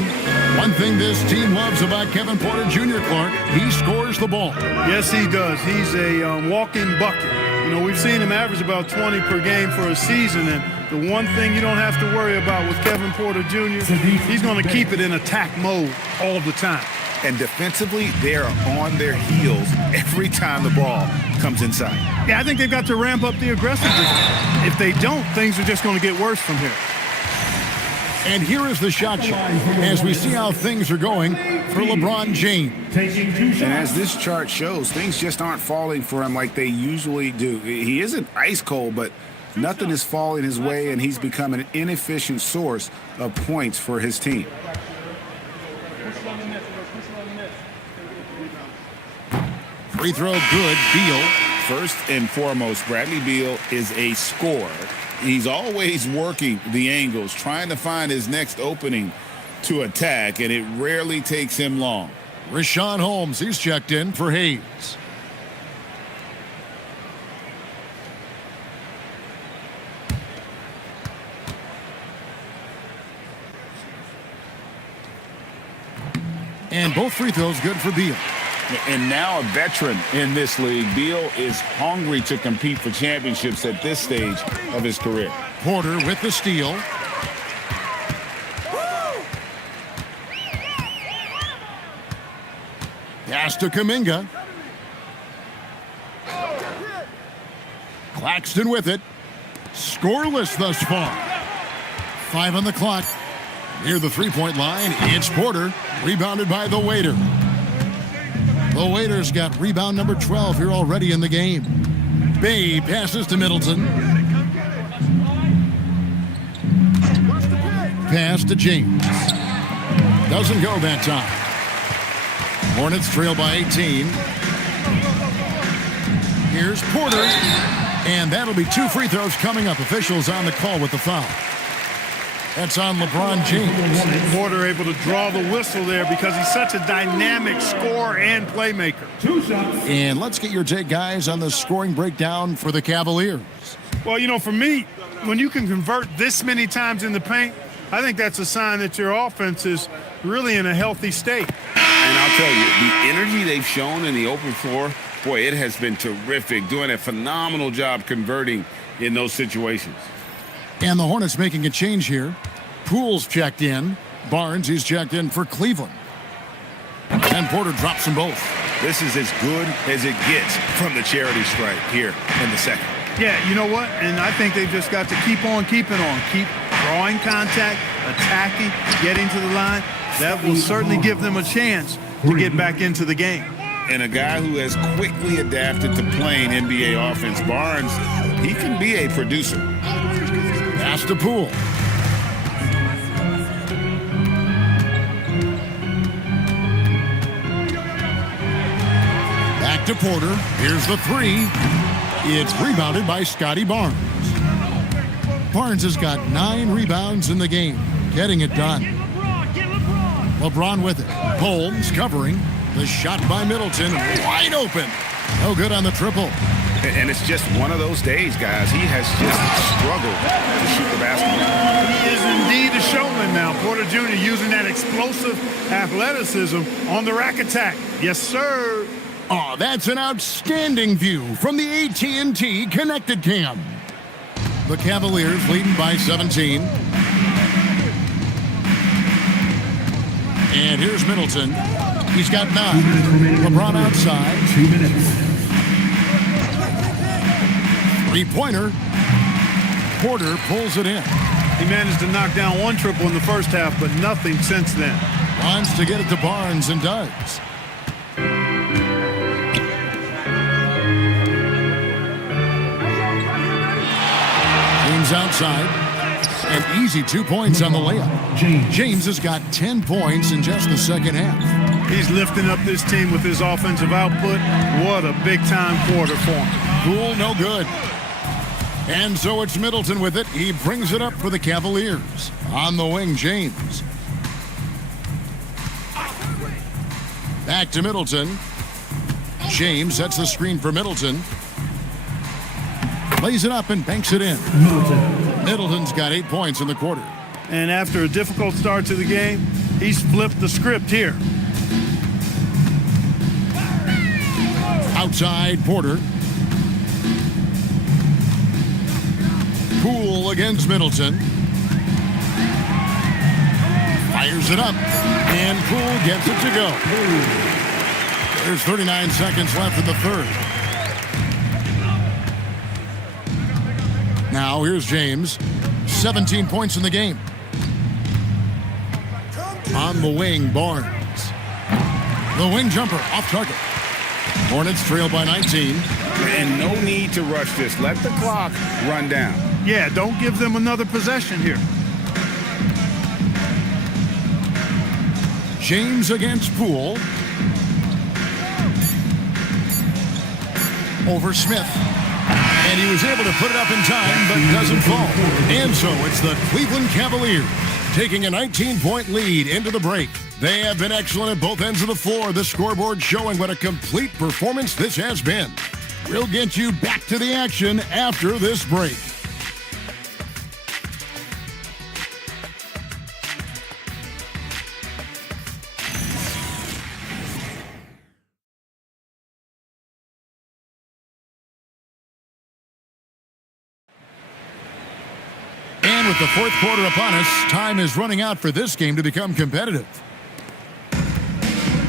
One thing this team loves about Kevin Porter Jr., Clark, he scores the ball. Yes, he does. He's a walking bucket. You know, we've seen him average about 20 per game for a season, and the one thing you don't have to worry about with Kevin Porter Jr., he's going to keep it in attack mode all the time. And defensively, they are on their heels every time the ball comes inside. Yeah, I think they've got to ramp up the aggressiveness. If they don't, things are just going to get worse from here. And here is the shot chart as we see how things are going for LeBron James. And as this chart shows, things just aren't falling for him like they usually do. He isn't ice cold, but nothing is falling his way, and he's become an inefficient source of points for his team. Free throw good, Beal. First and foremost, Bradley Beal is a scorer. He's always working the angles, trying to find his next opening to attack, and it rarely takes him long. Richaun Holmes, he's checked in for Hayes. And both free throws good for Beal. And now a veteran in this league, Beal is hungry to compete for championships at this stage of his career. Porter with the steal. Pass to Kuminga. Claxton with it. Scoreless thus far. 5 on the clock. Near the three-point line, it's Porter. Rebounded by the Waiter. The Waiters got rebound number 12 here already in the game. Bay passes to Middleton. Pass to James. Doesn't go that time. Hornets trail by 18. Here's Porter. And that'll be 2 free throws coming up. Officials on the call with the foul. That's on LeBron James. Porter able to draw the whistle there because he's such a dynamic scorer and playmaker. 2 shots. And let's get your take, guys, on the scoring breakdown for the Cavaliers. Well, you know, for me, when you can convert this many times in the paint, I think that's a sign that your offense is really in a healthy state. And I'll tell you, the energy they've shown in the open floor, boy, it has been terrific, doing a phenomenal job converting in those situations. And the Hornets making a change here. Poole's checked in. Barnes, he's checked in for Cleveland. And Porter drops them both. This is as good as it gets from the charity stripe here in the second. Yeah, you know what? And I think they've just got to keep on keeping on. Keep drawing contact, attacking, getting to the line. That will certainly give them a chance to get back into the game. And a guy who has quickly adapted to playing NBA offense, Barnes, he can be a producer. Pass to Poole. to Porter. Here's the three. It's rebounded by Scotty Barnes. Barnes has got 9 rebounds in the game, getting it done. LeBron with it. Holmes covering. The shot by Middleton, wide open. No good on the triple. And it's just one of those days, guys. He has just struggled to shoot the basketball. He is indeed a showman now. Porter Jr. using that explosive athleticism on the rack attack. Yes, sir. Oh, that's an outstanding view from the AT&T Connected Cam. The Cavaliers leading by 17. And here's Middleton. He's got 9. LeBron outside. 2 minutes. Three-pointer. Porter pulls it in. He managed to knock down 1 triple in the first half, but nothing since then. Wants to get it to Barnes and does. James outside. An easy 2 points on the layup. James has got 10 points in just the second half. He's lifting up this team with his offensive output. What a big-time quarter for him. Cool, no good. And so it's Middleton with it. He brings it up for the Cavaliers. On the wing, James. Back to Middleton. James sets the screen for Middleton. Lays it up and banks it in. Middleton's got 8 points in the quarter. And after a difficult start to the game, he's flipped the script here. Outside, Porter. Poole against Middleton. Fires it up. And Poole gets it to go. There's 39 seconds left in the third. Now here's James. 17 points in the game. On the wing, Barnes. The wing jumper off target. Hornets trail by 19. And no need to rush this. Let the clock run down. Yeah, don't give them another possession here. James against Poole. Over Smith. And he was able to put it up in time, but doesn't fall. And so it's the Cleveland Cavaliers taking a 19-point lead into the break. They have been excellent at both ends of the floor. The scoreboard showing what a complete performance this has been. We'll get you back to the action after this break. And with the fourth quarter upon us, time is running out for this game to become competitive.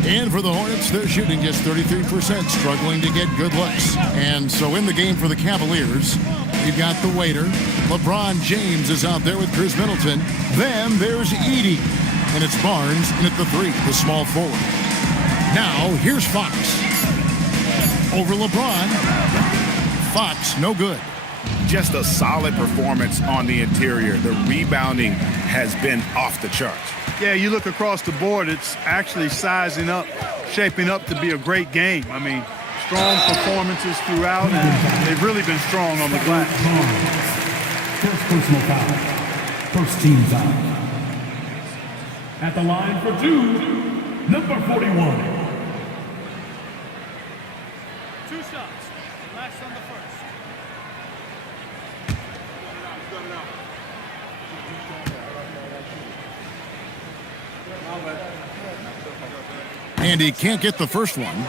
And for the Hornets, they're shooting just 33%, struggling to get good looks. And so in the game for the Cavaliers, you've got the waiter. LeBron James is out there with Chris Middleton. Then there's Edey. And it's Barnes in at the 3, the small forward. Now, here's Fox. Over LeBron. Fox, no good. Just a solid performance on the interior. The rebounding has been off the charts. Yeah, you look across the board, it's actually sizing up, shaping up to be a great game. I mean, strong performances throughout, and they've really been strong on the glass. First personal foul. First team foul. At the line for 2, number 41. 2 shots. Last on the first. And he can't get the first one.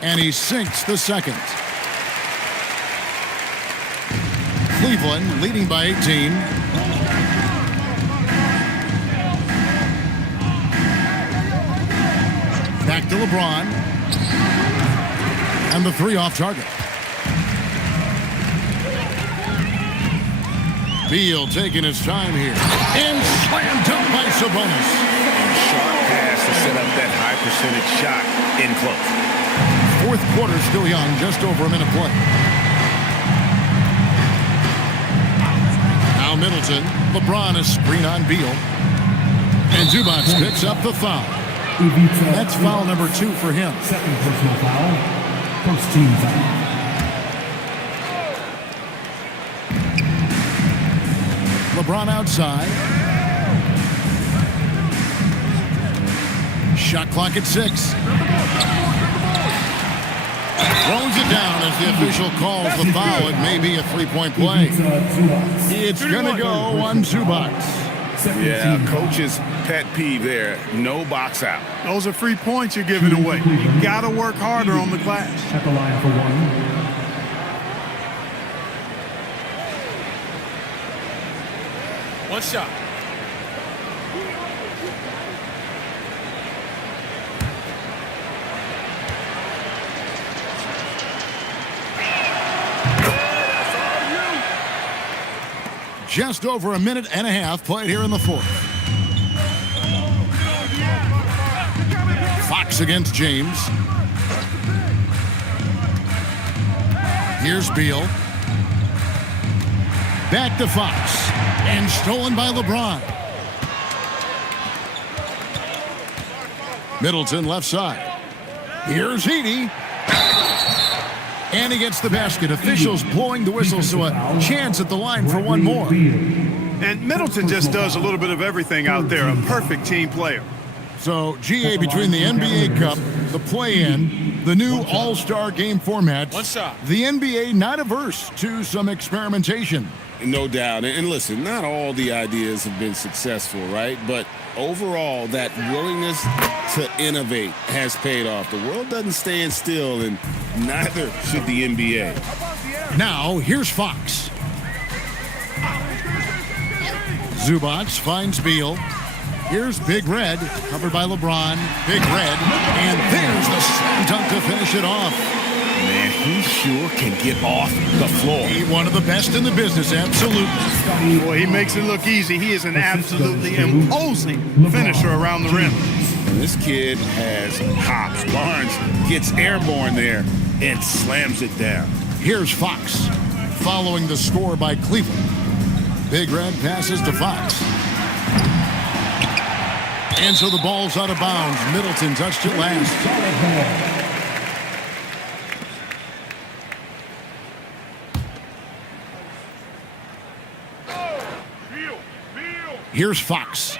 And he sinks the second. Cleveland leading by 18. Back to LeBron. And the 3 off target. Beal taking his time here. And slam dunk by Sabonis. Sharp set up that high percentage shot in close. Fourth quarter still young, just over a minute play. Now Middleton. LeBron is screen on Beal. And Zubac picks up the foul. That's foul number 2 for him. Second personal foul. First team foul. LeBron outside. Shot clock at 6. Throws it down as the official calls the foul. It may be a three-point play. It's going to go on Zubac. Yeah, coach's pet peeve there. No box out. Those are free points you're giving away. You got to work harder on the glass. At the line for 1. One shot. Just over a minute and a half played here in the fourth. Fox against James. Here's Beal. Back to Fox. And stolen by LeBron. Middleton left side. Here's Edey. And he gets the basket. Officials blowing the whistle, so a chance at the line for one more. And Middleton just does a little bit of everything out there. A perfect team player. So, GA, between the NBA Cup, the play-in, the new All-Star game format, One shot. the NBA not averse to some experimentation. No doubt. And listen, not all the ideas have been successful, right? But overall, that willingness to innovate has paid off. The world doesn't stand still, and neither should the NBA. Now, here's Fox. Zubac finds Beal. Here's Big Red, covered by LeBron. Big Red, and there's the slam dunk to finish it off. Man, he sure can get off the floor. He's one of the best in the business, absolutely. Boy, he makes it look easy. He is an absolutely imposing finisher around the rim. And this kid has hops. Barnes gets airborne there and slams it down. Here's Fox, following the score by Cleveland. Big Red passes to Fox. And so the ball's out of bounds. Middleton touched it last. Here's Fox.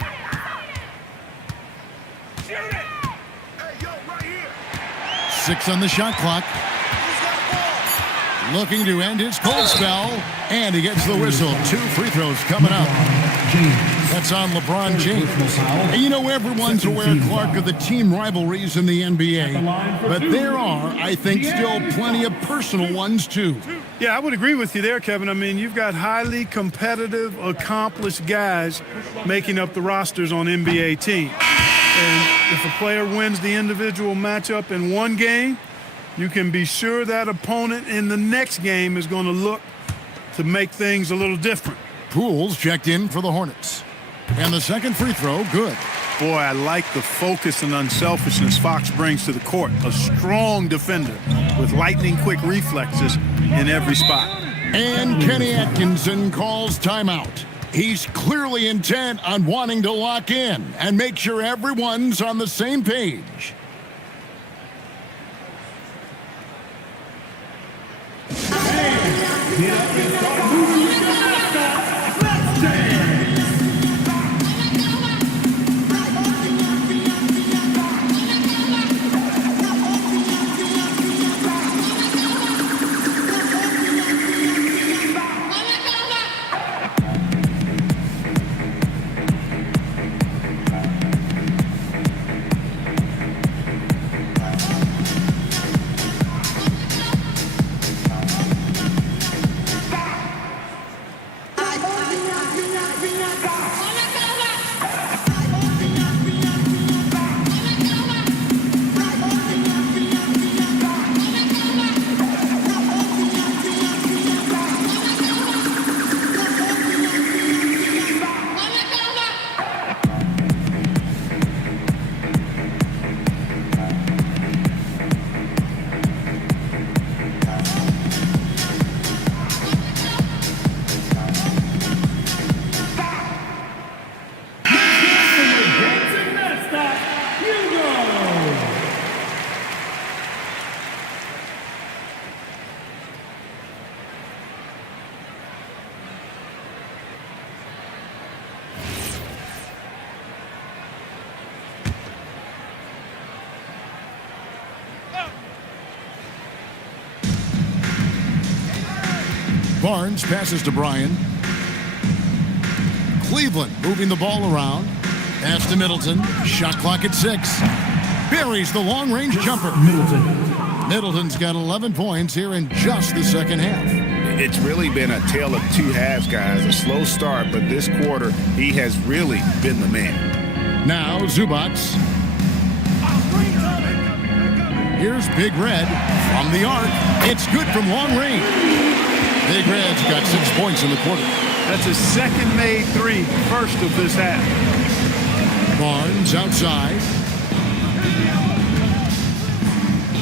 Six on the shot clock. Looking to end his cold spell. And he gets the whistle. 2 free throws coming up. That's on LeBron James. And you know, everyone's aware, Clark, of the team rivalries in the NBA. But there are, I think, still plenty of personal ones, too. Yeah, I would agree with you there, Kevin. I mean, you've got highly competitive, accomplished guys making up the rosters on NBA teams. And if a player wins the individual matchup in one game, you can be sure that opponent in the next game is going to look to make things a little different. Pools checked in for the Hornets. And the second free throw, good. Boy, I like the focus and unselfishness Fox brings to the court. A strong defender with lightning-quick reflexes in every spot. And Kenny Atkinson calls timeout. He's clearly intent on wanting to lock in and make sure everyone's on the same page. Barnes passes to Bryan. Cleveland moving the ball around. Pass to Middleton. Shot clock at 6. Buries the long-range jumper. Middleton's got 11 points here in just the second half. It's really been a tale of two halves, guys. A slow start, but this quarter, he has really been the man. Now Zubac. Here's Big Red from the arc. It's good from long range. Big Red's got 6 points in the quarter. That's his second made three, first of this half. Barnes outside.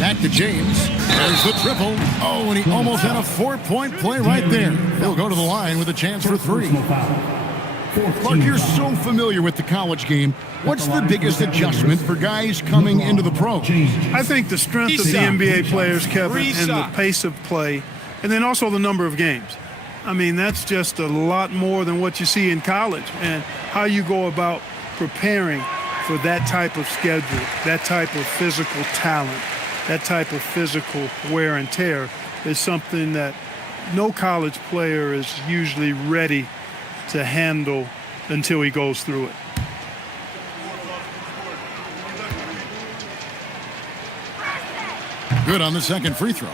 Back to James. There's the triple. Oh, and he almost had a 4-point play right there. He'll go to the line with a chance for 3. Clark, you're so familiar with the college game. What's the biggest adjustment for guys coming into the pros? I think the strength of the NBA players, Kevin, and the pace of play, and then also the number of games. I mean, that's just a lot more than what you see in college, and how you go about preparing for that type of schedule, that type of physical talent, that type of physical wear and tear is something that no college player is usually ready to handle until he goes through it. Good on the second free throw.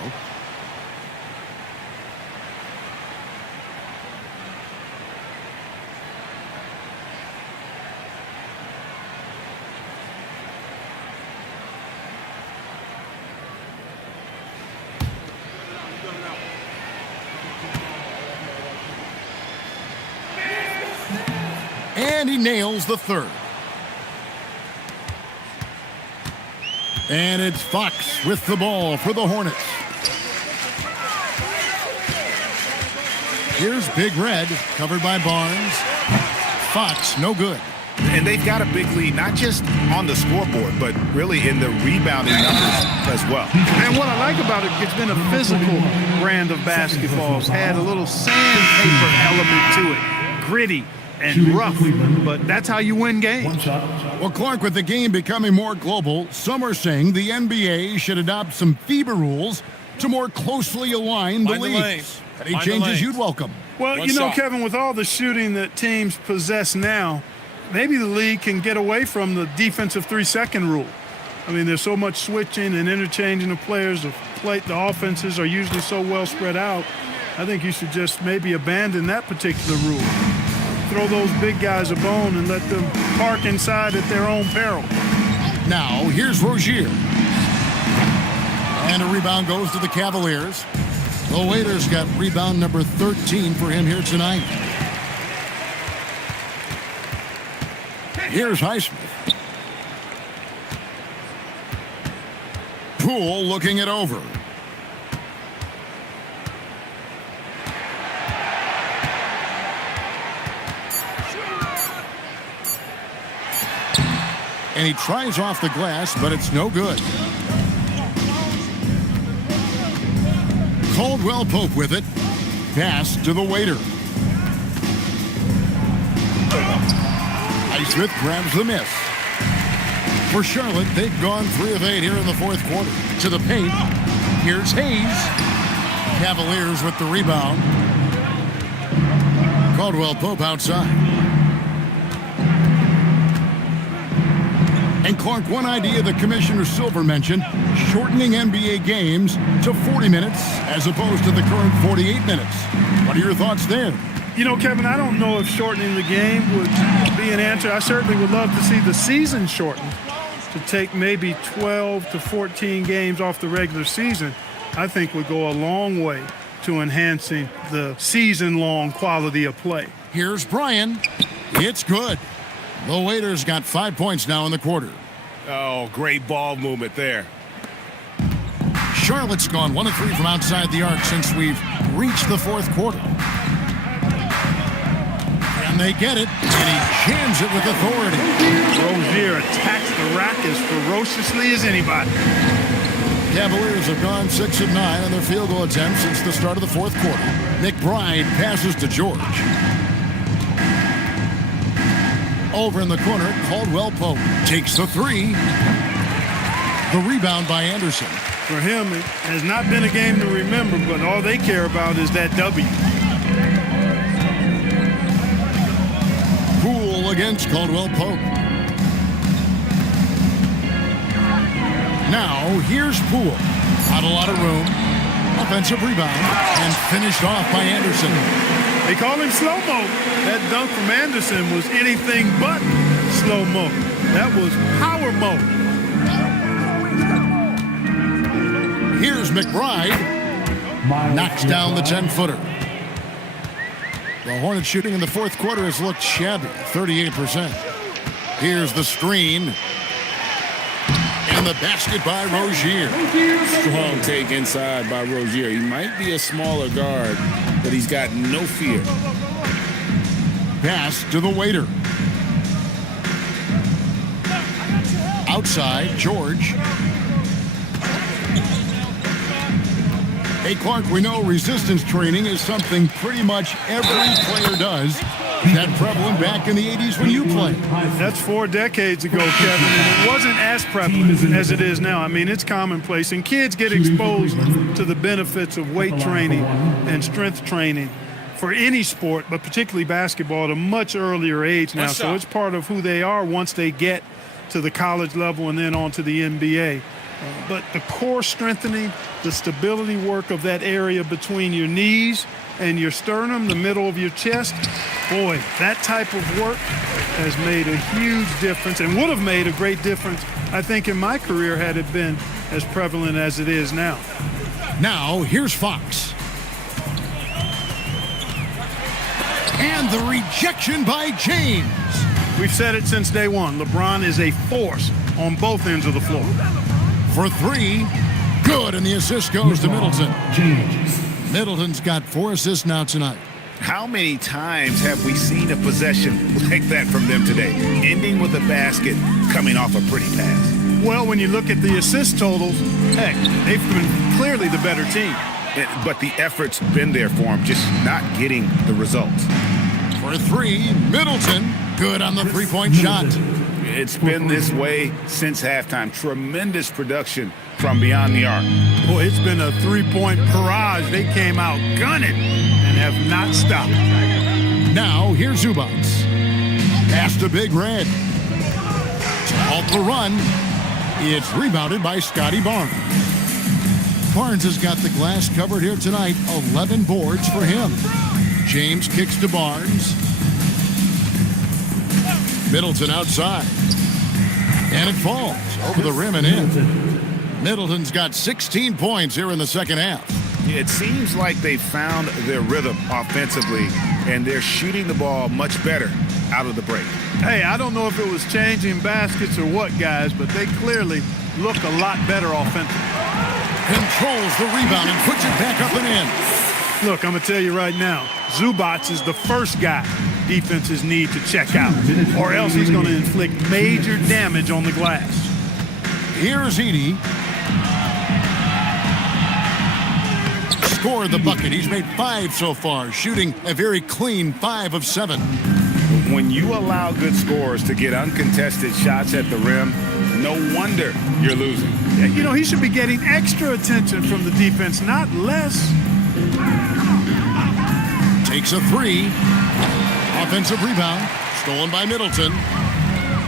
And he nails the third. And it's Fox with the ball for the Hornets. Here's Big Red, covered by Barnes. Fox, no good. And they've got a big lead, not just on the scoreboard, but really in the rebounding numbers as well. And what I like about it, it's been a physical brand of basketball. It's had a little sandpaper element to it, gritty and rough, but that's how you win games. Well, Clark, with the game becoming more global, some are saying the NBA should adopt some FIBA rules to more closely align the leagues. Any changes you'd welcome? Well, you know, Kevin, with all the shooting that teams possess now, maybe the league can get away from the defensive 3-second rule. I mean, there's so much switching and interchanging of players. The offenses are usually so well spread out. I think you should just maybe abandon that particular rule. Throw those big guys a bone and let them park inside at their own peril. Now, here's Rozier. And a rebound goes to the Cavaliers. The Waiters got rebound number 13 for him here tonight. Here's Highsmith. Poole looking it over. And he tries off the glass, but it's no good. Caldwell Pope with it. Pass to the Waiter. Highsmith grabs the miss. For Charlotte, they've gone 3 of 8 here in the fourth quarter. To the paint. Here's Hayes. Cavaliers with the rebound. Caldwell Pope outside. And Clark, one idea that Commissioner Silver mentioned, shortening NBA games to 40 minutes as opposed to the current 48 minutes. What are your thoughts there? You know, Kevin, I don't know if shortening the game would be an answer. I certainly would love to see the season shortened to take maybe 12 to 14 games off the regular season. I think would go a long way to enhancing the season-long quality of play. Here's Bryan. It's good. The Waiters got 5 points now in the quarter. Oh, great ball movement there. Charlotte's gone 1 of 3 from outside the arc since we've reached the fourth quarter. And they get it, and he jams it with authority. Rozier attacks the rack as ferociously as anybody. Cavaliers have gone 6 of 9 on their field goal attempts since the start of the fourth quarter. McBride passes to George. Over in the corner, Caldwell Pope takes the 3. The rebound by Anderson. For him, it has not been a game to remember, but all they care about is that W. Poole against Caldwell Pope. Now, here's Poole. Not a lot of room. Offensive rebound. And finished off by Anderson. They call him slow-mo. That dunk from Anderson was anything but slow-mo. That was power mode. Here's McBride. Knocks down the 10-footer. The Hornets shooting in the fourth quarter has looked shabby, 38%. Here's the screen. And the basket by Rozier. Strong take inside by Rozier. He might be a smaller guard, but he's got no fear. Pass to the waiter. Outside, George. Hey, Clark, we know resistance training is something pretty much every player does. Is that prevalent back in the 80s when you played? That's 4 decades ago, Kevin, and it wasn't as prevalent as it is now. I mean, it's commonplace, and kids get exposed to the benefits of weight training and strength training for any sport, but particularly basketball, at a much earlier age now. So it's part of who they are once they get to the college level and then on to the NBA. But the core strengthening, the stability work of that area between your knees and your sternum, the middle of your chest, boy, that type of work has made a huge difference and would have made a great difference, I think, in my career had it been as prevalent as it is now. Now, here's Fox. And the rejection by James. We've said it since day one. LeBron is a force on both ends of the floor. For 3, good, and the assist goes to Middleton. Middleton's got 4 assists now tonight. How many times have we seen a possession like that from them today, ending with a basket coming off a pretty pass? Well, when you look at the assist totals, heck, they've been clearly the better team. But the effort's been there for them, just not getting the results. For 3, Middleton, good on the three-point shot. It's been this way since halftime. Tremendous production from beyond the arc. Boy, it's been a three-point barrage. They came out gunning and have not stopped. Now, here's Zubac. Pass to Big Red. Off the run. It's rebounded by Scotty Barnes. Barnes has got the glass covered here tonight. 11 boards for him. James kicks to Barnes. Middleton outside. And it falls over the rim and in. Middleton's got 16 points here in the second half. It seems like they found their rhythm offensively, and they're shooting the ball much better out of the break. Hey, I don't know if it was changing baskets or what, guys, but they clearly look a lot better offensively. Controls the rebound and puts it back up and in. Look, I'm going to tell you right now, Zubac is the first guy defenses need to check out, or else he's going to inflict major damage on the glass. Here's Edey. Scored the bucket. He's made 5 so far, shooting a very clean 5 of 7. When you allow good scorers to get uncontested shots at the rim, no wonder you're losing. You know, he should be getting extra attention from the defense, not less. Takes a 3. Offensive rebound, stolen by Middleton.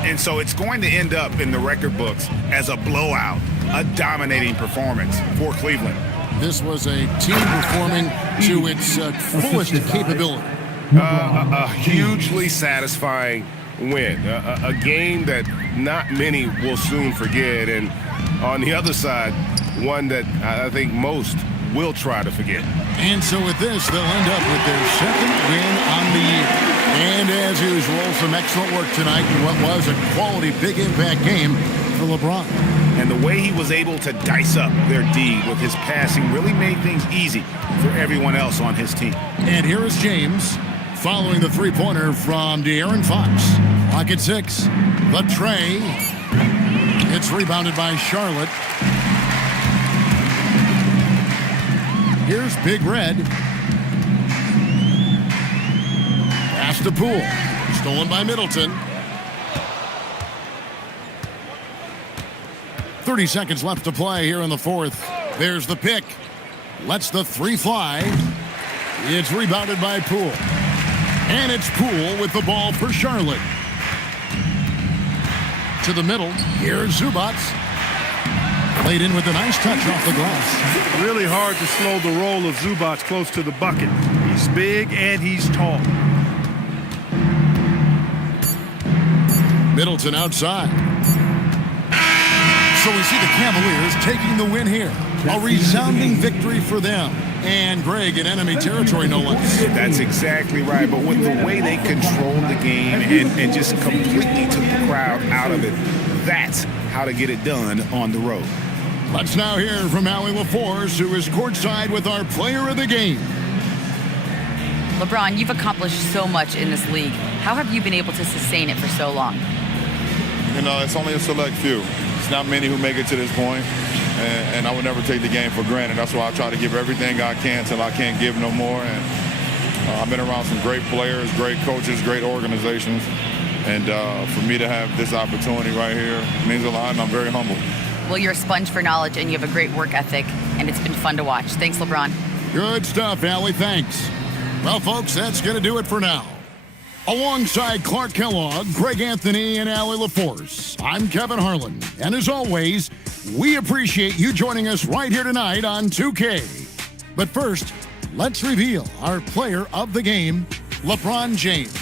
And so it's going to end up in the record books as a blowout, a dominating performance for Cleveland. This was a team performing to its fullest capability. A hugely satisfying win, a game that not many will soon forget, and on the other side, one that I think most will try to forget. And so with this, they'll end up with their second win on the year. And as usual, some excellent work tonight in what was a quality big impact game for LeBron. And the way he was able to dice up their D with his passing really made things easy for everyone else on his team. And here is James following the three-pointer from De'Aaron Fox. Clock at 6. The tray. It's rebounded by Charlotte. Here's Big Red. Pass to Poole. Stolen by Middleton. 30 seconds left to play here in the fourth. There's the pick. Lets the 3 fly. It's rebounded by Poole. And it's Poole with the ball for Charlotte. to the middle. Here's Zubac. Played in with a nice touch off the glass. Really hard to slow the roll of Zubac close to the bucket. He's big and he's tall. Middleton outside. So we see the Cavaliers taking the win here. A resounding victory for them. And Greg in enemy territory, no less. That's exactly right. But with the way they controlled the game and just completely took the crowd out of it, that's how to get it done on the road. Let's now hear from Allie LaForce, who is courtside with our player of the game. LeBron, you've accomplished so much in this league. How have you been able to sustain it for so long? You know, it's only a select few. It's not many who make it to this point, and I would never take the game for granted. That's why I try to give everything I can till I can't give no more. And I've been around some great players, great coaches, great organizations, and for me to have this opportunity right here means a lot, and I'm very humble. Well, you're a sponge for knowledge, and you have a great work ethic, and it's been fun to watch. Thanks, LeBron. Good stuff, Allie. Thanks. Well, folks, that's going to do it for now. Alongside Clark Kellogg, Greg Anthony, and Allie LaForce, I'm Kevin Harlan. And as always, we appreciate you joining us right here tonight on 2K. But first, let's reveal our player of the game, LeBron James.